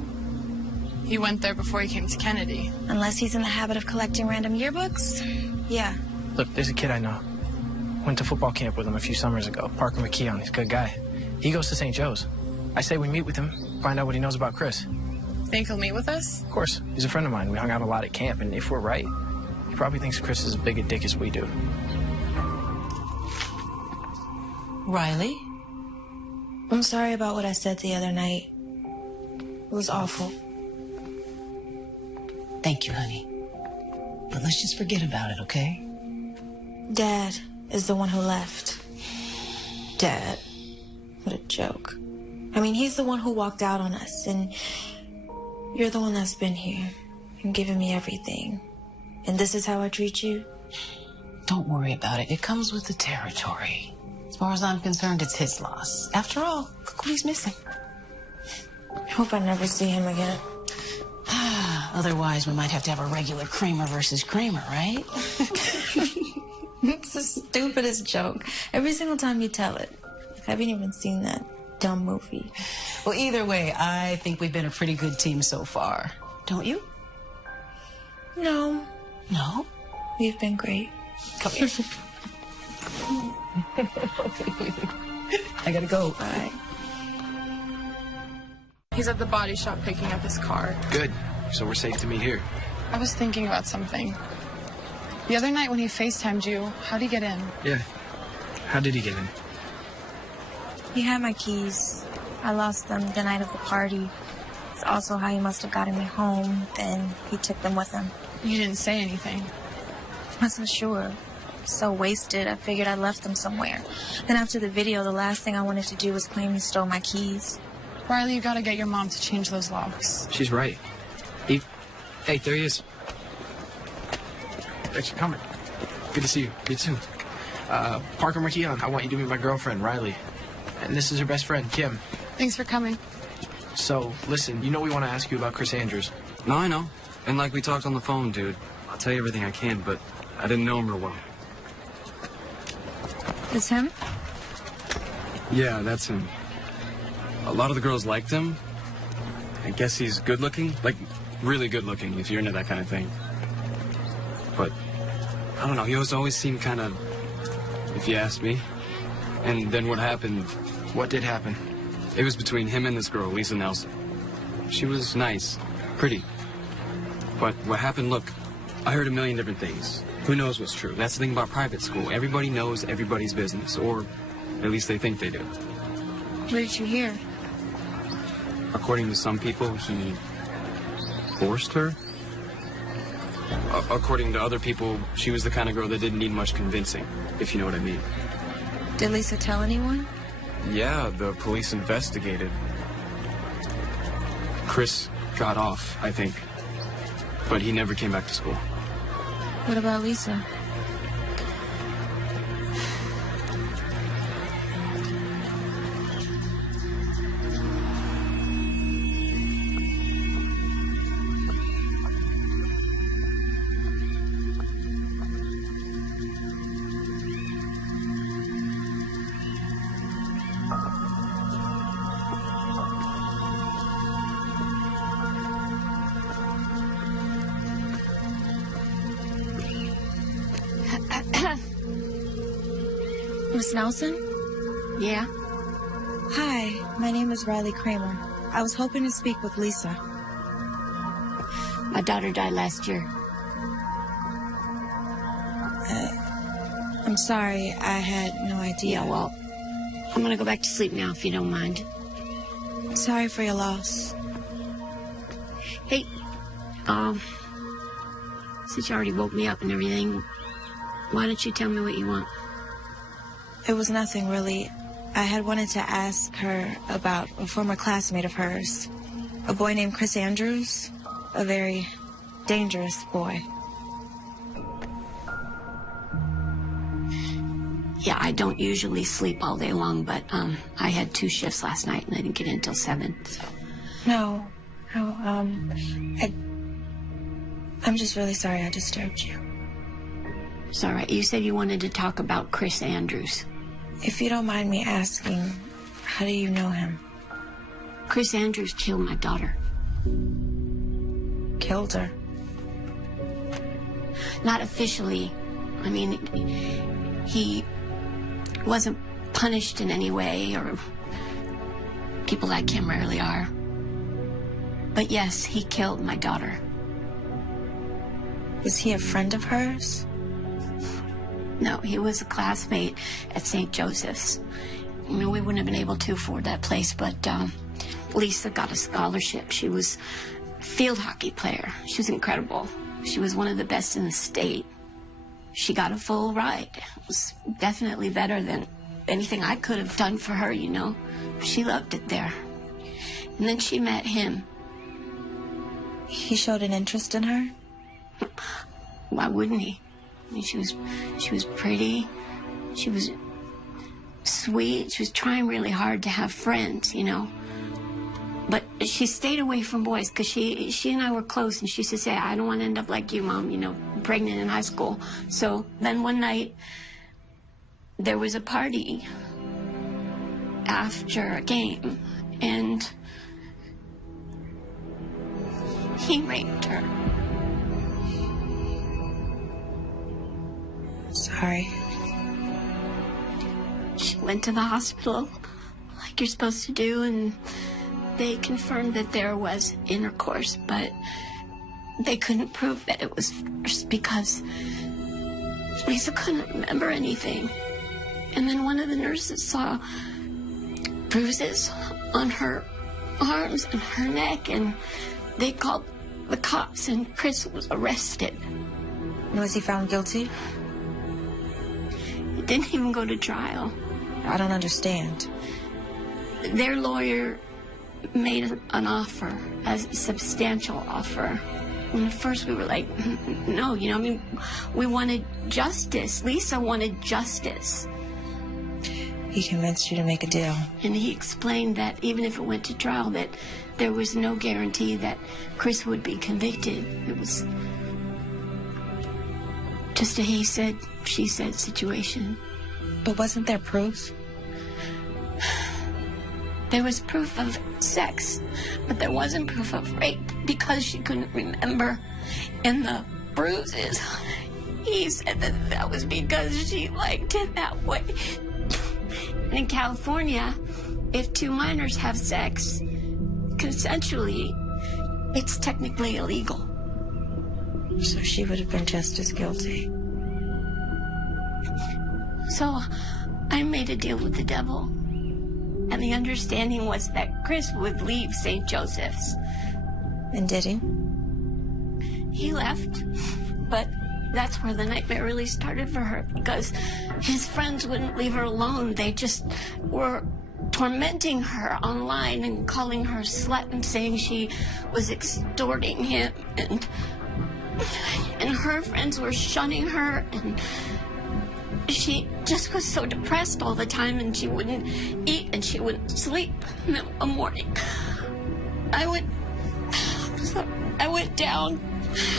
He went there before he came to Kennedy. Unless he's in the habit of collecting random yearbooks, yeah. Look, there's a kid I know. Went to football camp with him a few summers ago. Parker McKeon, he's a good guy. He goes to St. Joe's. I say we meet with him, find out what he knows about Chris. Think he'll meet with us? Of course. He's a friend of mine. We hung out a lot at camp, and if we're right, he probably thinks Chris is as big a dick as we do. Riley? I'm sorry about what I said the other night. It was awful. Thank you, honey. But let's just forget about it, okay? Dad is the one who left. Dad. What a joke. I mean, he's the one who walked out on us, and you're the one that's been here and given me everything. And this is how I treat you? Don't worry about it. It comes with the territory. As far as I'm concerned, it's his loss. After all, look what he's missing. I hope I never see him again. Otherwise, we might have to have a regular Kramer versus Kramer, right? It's the stupidest joke. Every single time you tell it. I haven't even seen that dumb movie. Well, either way, I think we've been a pretty good team so far. Don't you? No. No? We've been great. Come here. I gotta go. Bye. He's at the body shop picking up his car. Good. So we're safe to meet here. I was thinking about something. The other night when he FaceTimed you, how'd he get in? Yeah. How did he get in? He had my keys. I lost them the night of the party. It's also how he must have gotten me home. Then he took them with him. You didn't say anything. I wasn't sure. So wasted, I figured I left them somewhere. Then after the video, the last thing I wanted to do was claim he stole my keys. Riley, you gotta get your mom to change those locks. She's right. Eve. Hey, there he is. Thanks for coming. Good to see you. You too. Parker McKeon, I want you to meet my girlfriend, Riley. And this is her best friend, Kim. Thanks for coming. So, listen, you know we want to ask you about Chris Andrews. No, I know. And like we talked on the phone, dude. I'll tell you everything I can, but I didn't know him real well. It's him? Yeah, that's him. A lot of the girls liked him. I guess he's good looking. Like, really good looking, if you're into that kind of thing. But, I don't know, he always seemed kind of, if you ask me. And then what happened? What did happen? It was between him and this girl, Lisa Nelson. She was nice, pretty. But what happened, look, I heard a million different things. Who knows what's true? That's the thing about private school. Everybody knows everybody's business, or at least they think they do. What did you hear? According to some people, he forced her. According to other people, she was the kind of girl that didn't need much convincing, if you know what I mean. Did Lisa tell anyone? Yeah, the police investigated. Chris got off, I think. But he never came back to school. What about Lisa? Miss Nelson? Yeah? Hi, my name is Riley Kramer. I was hoping to speak with Lisa. My daughter died last year. I'm sorry, I had no idea. Yeah, well, I'm gonna go back to sleep now if you don't mind. Sorry for your loss. Hey, since you already woke me up and everything, why don't you tell me what you want? It was nothing, really. I had wanted to ask her about a former classmate of hers. A boy named Chris Andrews. A very dangerous boy. Yeah, I don't usually sleep all day long, but, I had 2 shifts last night and I didn't get in until 7, so. No, I'm just really sorry I disturbed you. It's all right. You said you wanted to talk about Chris Andrews. If you don't mind me asking, how do you know him? Chris Andrews killed my daughter. Killed her? Not officially. I mean, he wasn't punished in any way, or people like him rarely are. But yes, he killed my daughter. Was he a friend of hers? No, he was a classmate at St. Joseph's. You know, we wouldn't have been able to afford that place, but Lisa got a scholarship. She was a field hockey player. She was incredible. She was one of the best in the state. She got a full ride. It was definitely better than anything I could have done for her, you know. She loved it there. And then she met him. He showed an interest in her? Why wouldn't he? I mean, she was pretty. She was sweet. She was trying really hard to have friends, you know. But she stayed away from boys because she and I were close, and she used to say, I don't want to end up like you, Mom, you know, pregnant in high school. So then one night, there was a party after a game, and he raped her. Sorry. She went to the hospital like you're supposed to do, and they confirmed that there was intercourse, but they couldn't prove that it was forced because Lisa couldn't remember anything. And then one of the nurses saw bruises on her arms and her neck, and they called the cops, and Chris was arrested. Was he found guilty? He didn't even go to trial. I don't understand. Their lawyer made an offer, a substantial offer. And at first we were like, no, you know, I mean, we wanted justice. Lisa wanted justice. He convinced you to make a deal. And he explained that even if it went to trial, that there was no guarantee that Chris would be convicted. It was just a he said, she said situation. But wasn't there proof? There was proof of sex, but there wasn't proof of rape because she couldn't remember. And the bruises, he said that that was because she liked it that way. And in California, if two minors have sex consensually, it's technically illegal. So she would have been just as guilty. So I made a deal with the devil. And the understanding was that Chris would leave St. Joseph's. And did he? He left, but that's where the nightmare really started for her, because his friends wouldn't leave her alone. They just were tormenting her online and calling her slut and saying she was extorting him, and her friends were shunning her, and she just was so depressed all the time, and she wouldn't eat and she wouldn't sleep. And then one morning, I went down.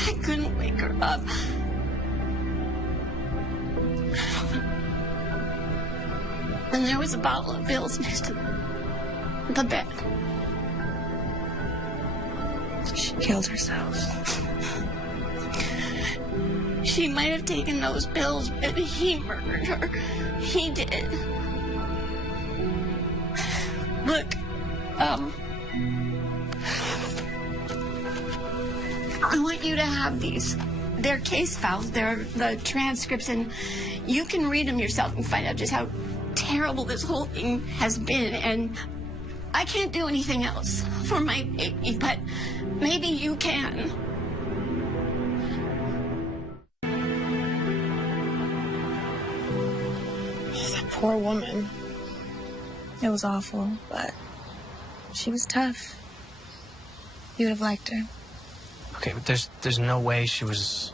I couldn't wake her up. And there was a bottle of pills next to the bed. She killed herself. She might have taken those pills, but he murdered her. He did. Look, I want you to have these. They're case files. They're the transcripts, and you can read them yourself and find out just how terrible this whole thing has been. And I can't do anything else for my baby, but maybe you can. That poor woman. It was awful, but she was tough. You would have liked her. Okay, but there's no way she was...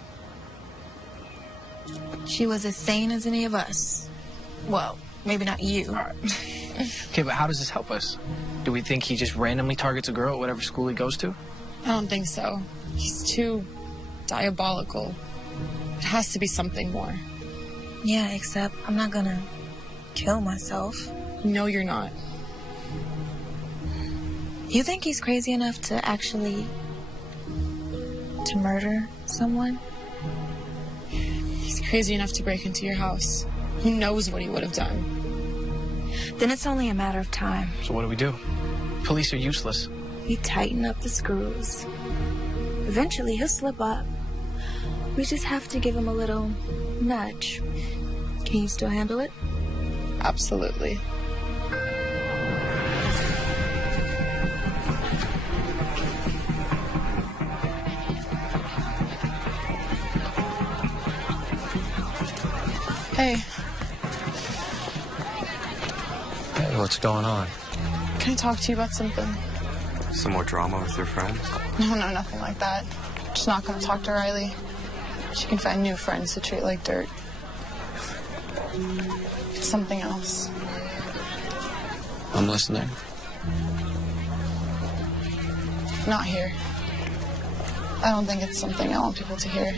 She was as sane as any of us. Well, maybe not you. Okay, but how does this help us? Do we think he just randomly targets a girl at whatever school he goes to? I don't think so. He's too diabolical. It has to be something more. Yeah, except I'm not gonna kill myself. No, you're not. You think he's crazy enough to actually... to murder someone? He's crazy enough to break into your house. Who knows what he would have done? Then it's only a matter of time. So what do? Police are useless. We tighten up the screws. Eventually he'll slip up. We just have to give him a little nudge. Can you still handle it? Absolutely. Hey. Hey, what's going on? Can I talk to you about something? Some more drama with your friends? No, nothing like that. Just not gonna talk to Riley. She can find new friends to treat like dirt. It's something else. I'm listening. Not here. I don't think it's something I want people to hear.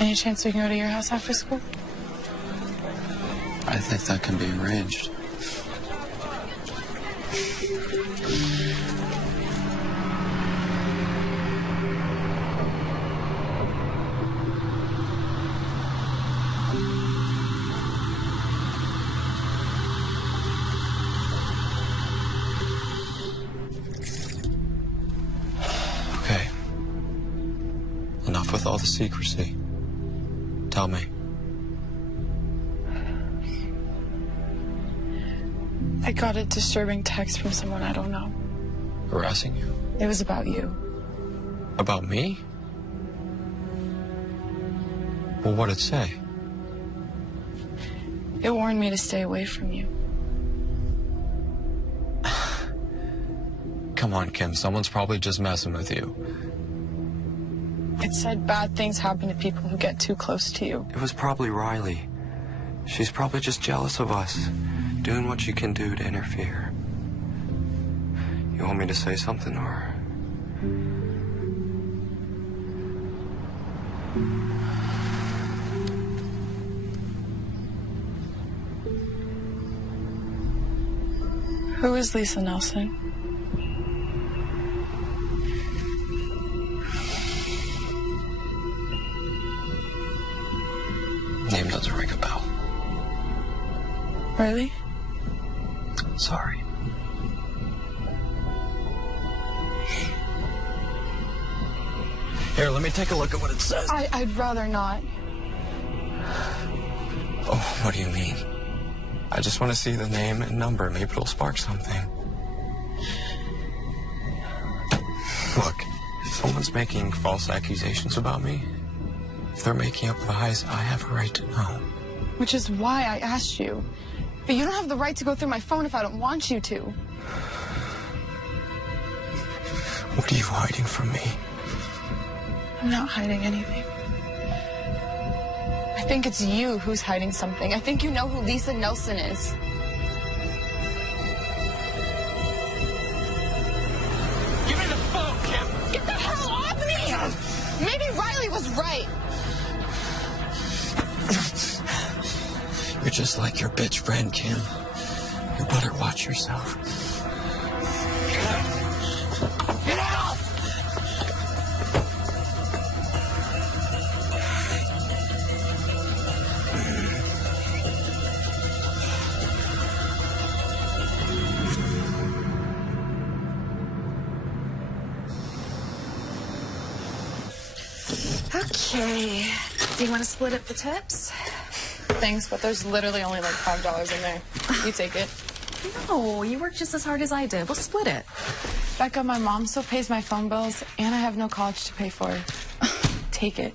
Any chance we can go to your house after school? I think that can be arranged. Okay. Enough with all the secrecy. Tell me. I got a disturbing text from someone I don't know. Harassing you? It was about you. About me? Well, what'd it say? It warned me to stay away from you. Come on, Kim. Someone's probably just messing with you. It said bad things happen to people who get too close to you. It was probably Riley. She's probably just jealous of us, doing what she can do to interfere. You want me to say something, or? Who is Lisa Nelson? Name doesn't ring a bell. Really? Sorry. Here, let me take a look at what it says. I'd rather not. Oh, what do you mean? I just want to see the name and number. Maybe it'll spark something. Look, if someone's making false accusations about me, if they're making up lies, I have a right to know. Which is why I asked you. But you don't have the right to go through my phone if I don't want you to. What are you hiding from me? I'm not hiding anything. I think it's you who's hiding something. I think you know who Lisa Nelson is. Give me the phone, Kim! Get the hell off me! Maybe Riley was right. You're just like your bitch friend, Kim. You better watch yourself. Get out! Okay. Do you want to split up the tips? Thanks, but there's literally only like $5 in there. You take it. No, you worked just as hard as I did. We'll split it. Becca, my mom still pays my phone bills, and I have no college to pay for. Take it.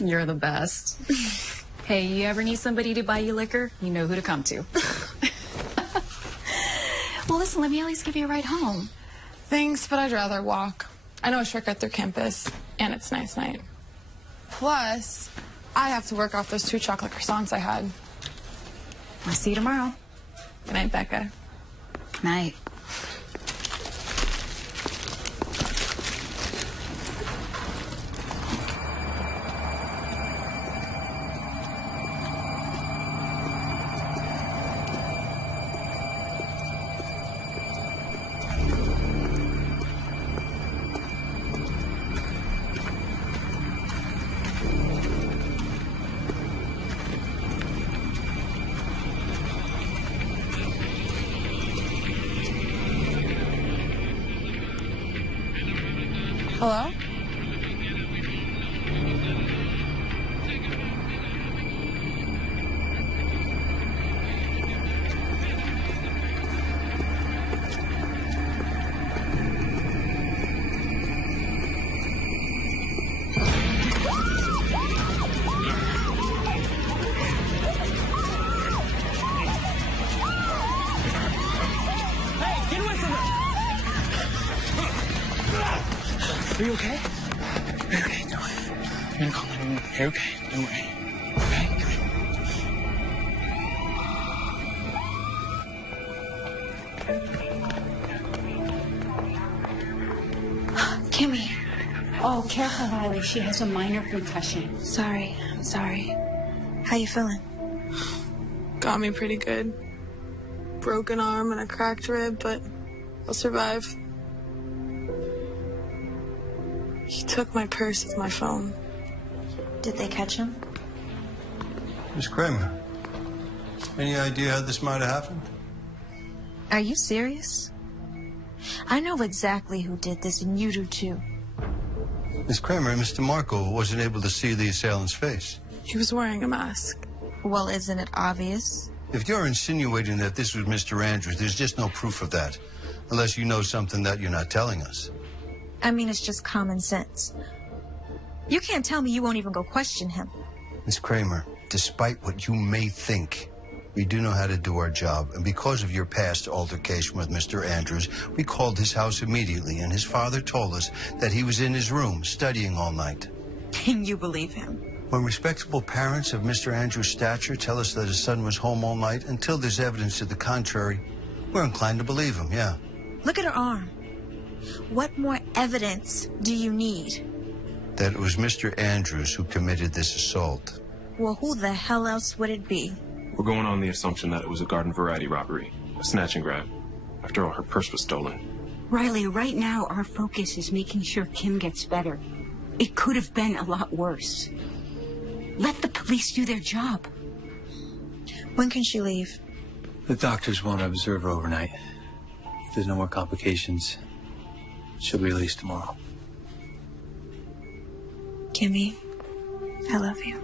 You're the best. Hey, you ever need somebody to buy you liquor? You know who to come to. Well, listen, let me at least give you a ride home. Thanks, but I'd rather walk. I know a shortcut through campus, and it's nice night. Plus, I have to work off those 2 chocolate croissants I had. I'll see you tomorrow. Good night, Becca. Good night. Hello? Are you okay? Are you okay? Don't worry. I'm gonna call 911. You're okay. Don't worry. Okay? Come Oh, careful, Riley. She has a minor concussion. Sorry, I'm sorry. How you feeling? Got me pretty good. Broken arm and a cracked rib, but I'll survive. He took my purse with my phone. Did they catch him? Miss Kramer, any idea how this might have happened? Are you serious? I know exactly who did this, and you do too. Miss Kramer, Mr. Marco wasn't able to see the assailant's face. He was wearing a mask. Well, isn't it obvious? If you're insinuating that this was Mr. Andrews, there's just no proof of that. Unless you know something that you're not telling us. I mean, it's just common sense. You can't tell me you won't even go question him. Miss Kramer, despite what you may think, we do know how to do our job. And because of your past altercation with Mr. Andrews, we called his house immediately, and his father told us that he was in his room studying all night. And you believe him? When respectable parents of Mr. Andrews' stature tell us that his son was home all night, until there's evidence to the contrary, we're inclined to believe him, yeah. Look at her arm. What more evidence do you need? That it was Mr. Andrews who committed this assault. Well, who the hell else would it be? We're going on the assumption that it was a garden variety robbery, a snatch and grab. After all, her purse was stolen. Riley, right now our focus is making sure Kim gets better. It could have been a lot worse. Let the police do their job. When can she leave? The doctors won't observe her overnight. If there's no more complications, she'll be released tomorrow. Kimmy, I love you.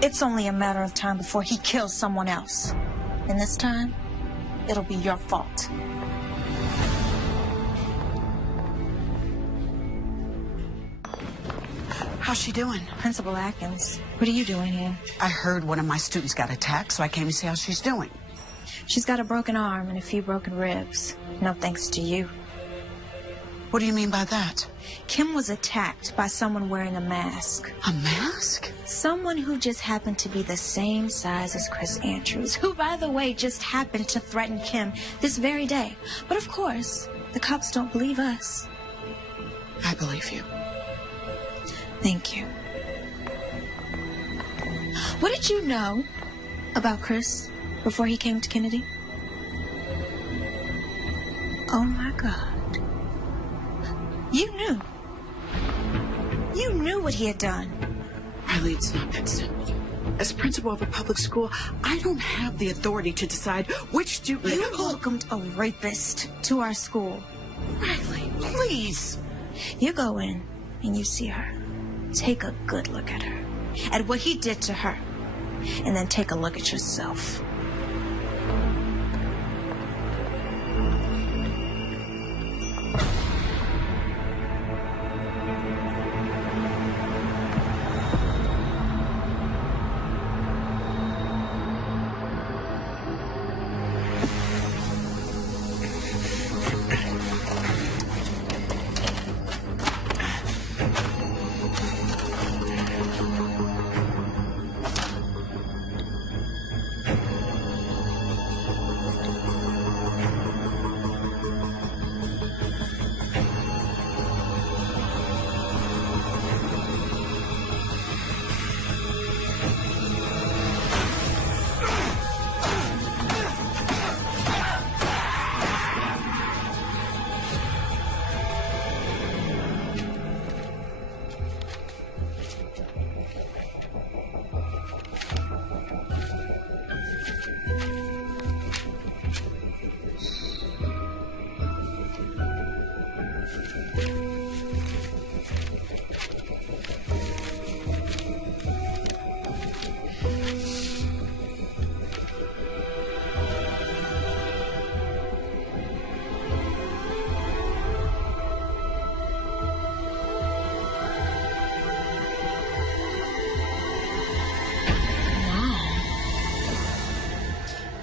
It's only a matter of time before he kills someone else. And this time, it'll be your fault. How's she doing? Principal Atkins, what are you doing here? I heard one of my students got attacked, so I came to see how she's doing. She's got a broken arm and a few broken ribs. No thanks to you. What do you mean by that? Kim was attacked by someone wearing a mask. A mask? Someone who just happened to be the same size as Chris Andrews, who, by the way, just happened to threaten Kim this very day. But of course, the cops don't believe us. I believe you. Thank you. What did you know about Chris before he came to Kennedy? Oh my God. You knew. You knew what he had done. Riley, it's not that simple. As principal of a public school, I don't have the authority to decide which student... You welcomed a rapist to our school. Riley, please. You go in and you see her. Take a good look at her, at what he did to her, and then take a look at yourself.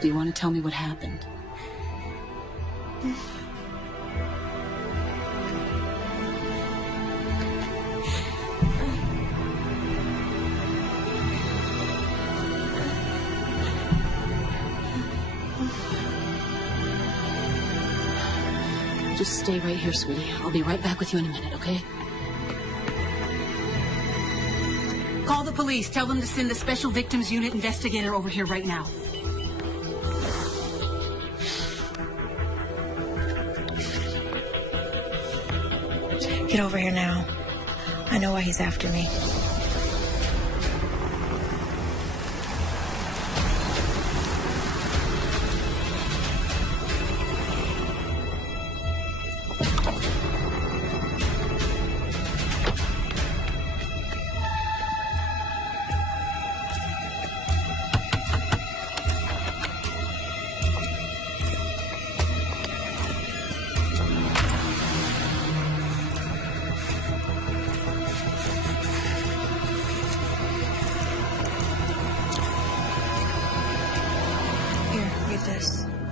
Do you want to tell me what happened? Just stay right here, sweetie. I'll be right back with you in a minute, okay? Call the police. Tell them to send the Special Victims Unit investigator over here right now. Get over here now. I know why he's after me.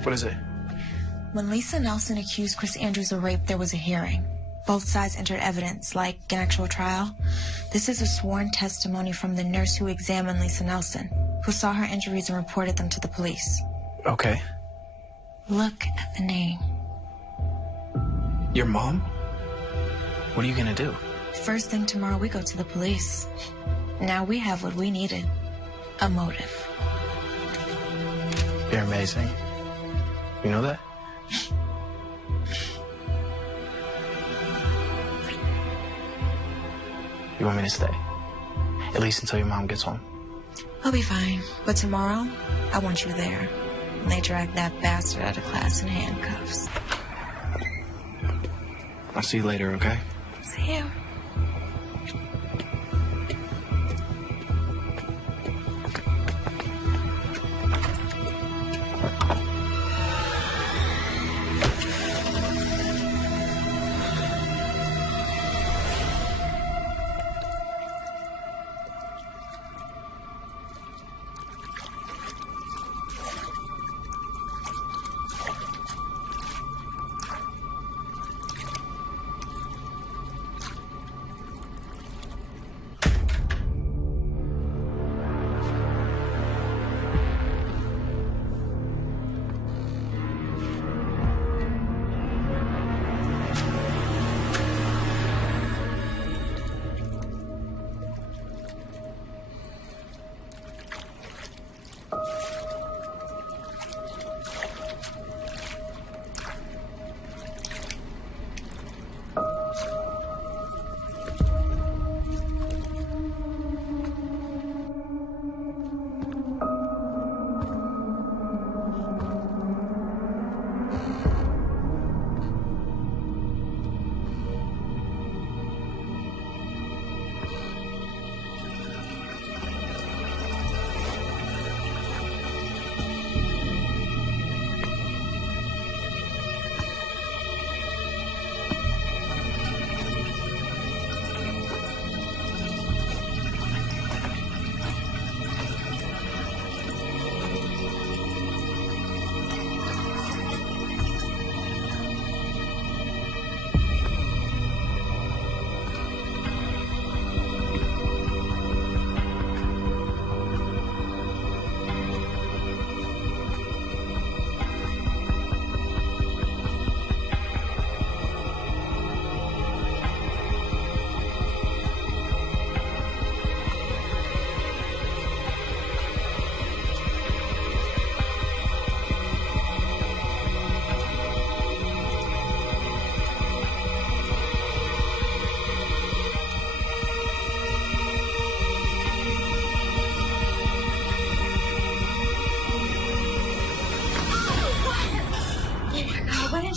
What is it? When Lisa Nelson accused Chris Andrews of rape, there was a hearing. Both sides entered evidence, like an actual trial. This is a sworn testimony from the nurse who examined Lisa Nelson, who saw her injuries and reported them to the police. Okay. Look at the name. Your mom? What are you gonna do? First thing tomorrow, we go to the police. Now we have what we needed. A motive. You're amazing. You know that? You want me to stay? At least until your mom gets home. I'll be fine. But tomorrow, I want you there. When they drag that bastard out of class in handcuffs. I'll see you later, okay? See you.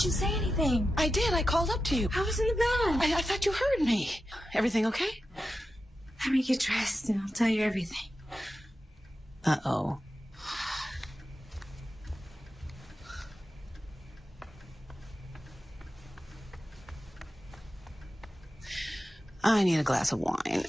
You say anything? I did. I called up to you. I was in the bed. I thought you heard me. Everything okay? Let me get dressed and I'll tell you everything. Uh-oh. I need a glass of wine.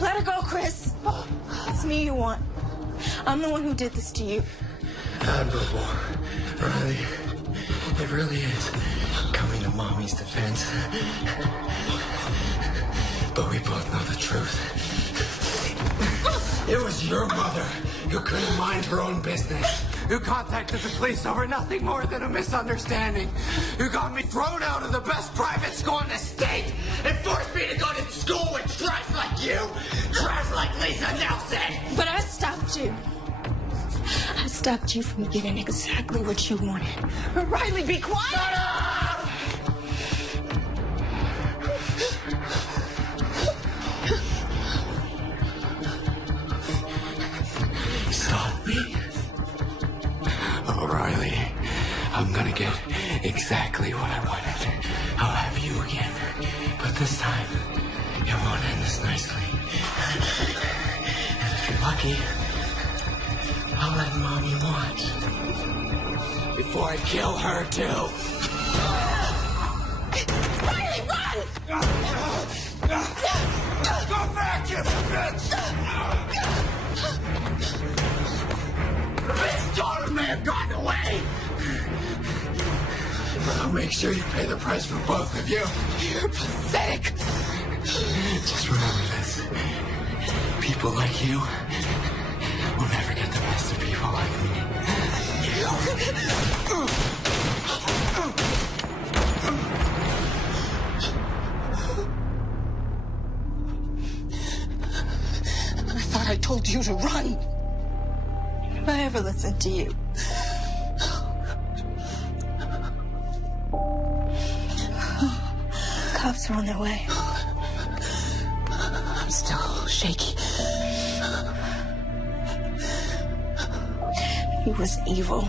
Let her go, Chris. It's me you want. I'm the one who did this to you. Admirable. Riley, it really is coming to Mommy's defense. But we both know the truth. It was your mother who couldn't mind her own business, who contacted the police over nothing more than a misunderstanding, who got me thrown out of the best private school in the state and forced me to go to school with trash like you, trash like Lisa Nelson. But I stopped you. I stopped you from getting exactly what you wanted. Riley, be quiet! Shut up! Stop me. Oh, Riley, I'm gonna get exactly what I wanted. I'll have you again. But this time, it won't end this nicely. And if you're lucky, I'll let Mommy watch. Before I kill her, too. Riley, run! Go back, you bitch! The bitch daughter may have gotten away! But I'll make sure you pay the price for both of you. You're pathetic. Just remember this. People like you will never get the best of people like me. I thought I told you to run. If I ever listened to you. Cops are on their way. I'm still shaky. He was evil.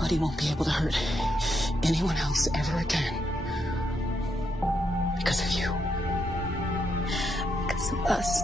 But he won't be able to hurt anyone else ever again. Because of you. Because of us.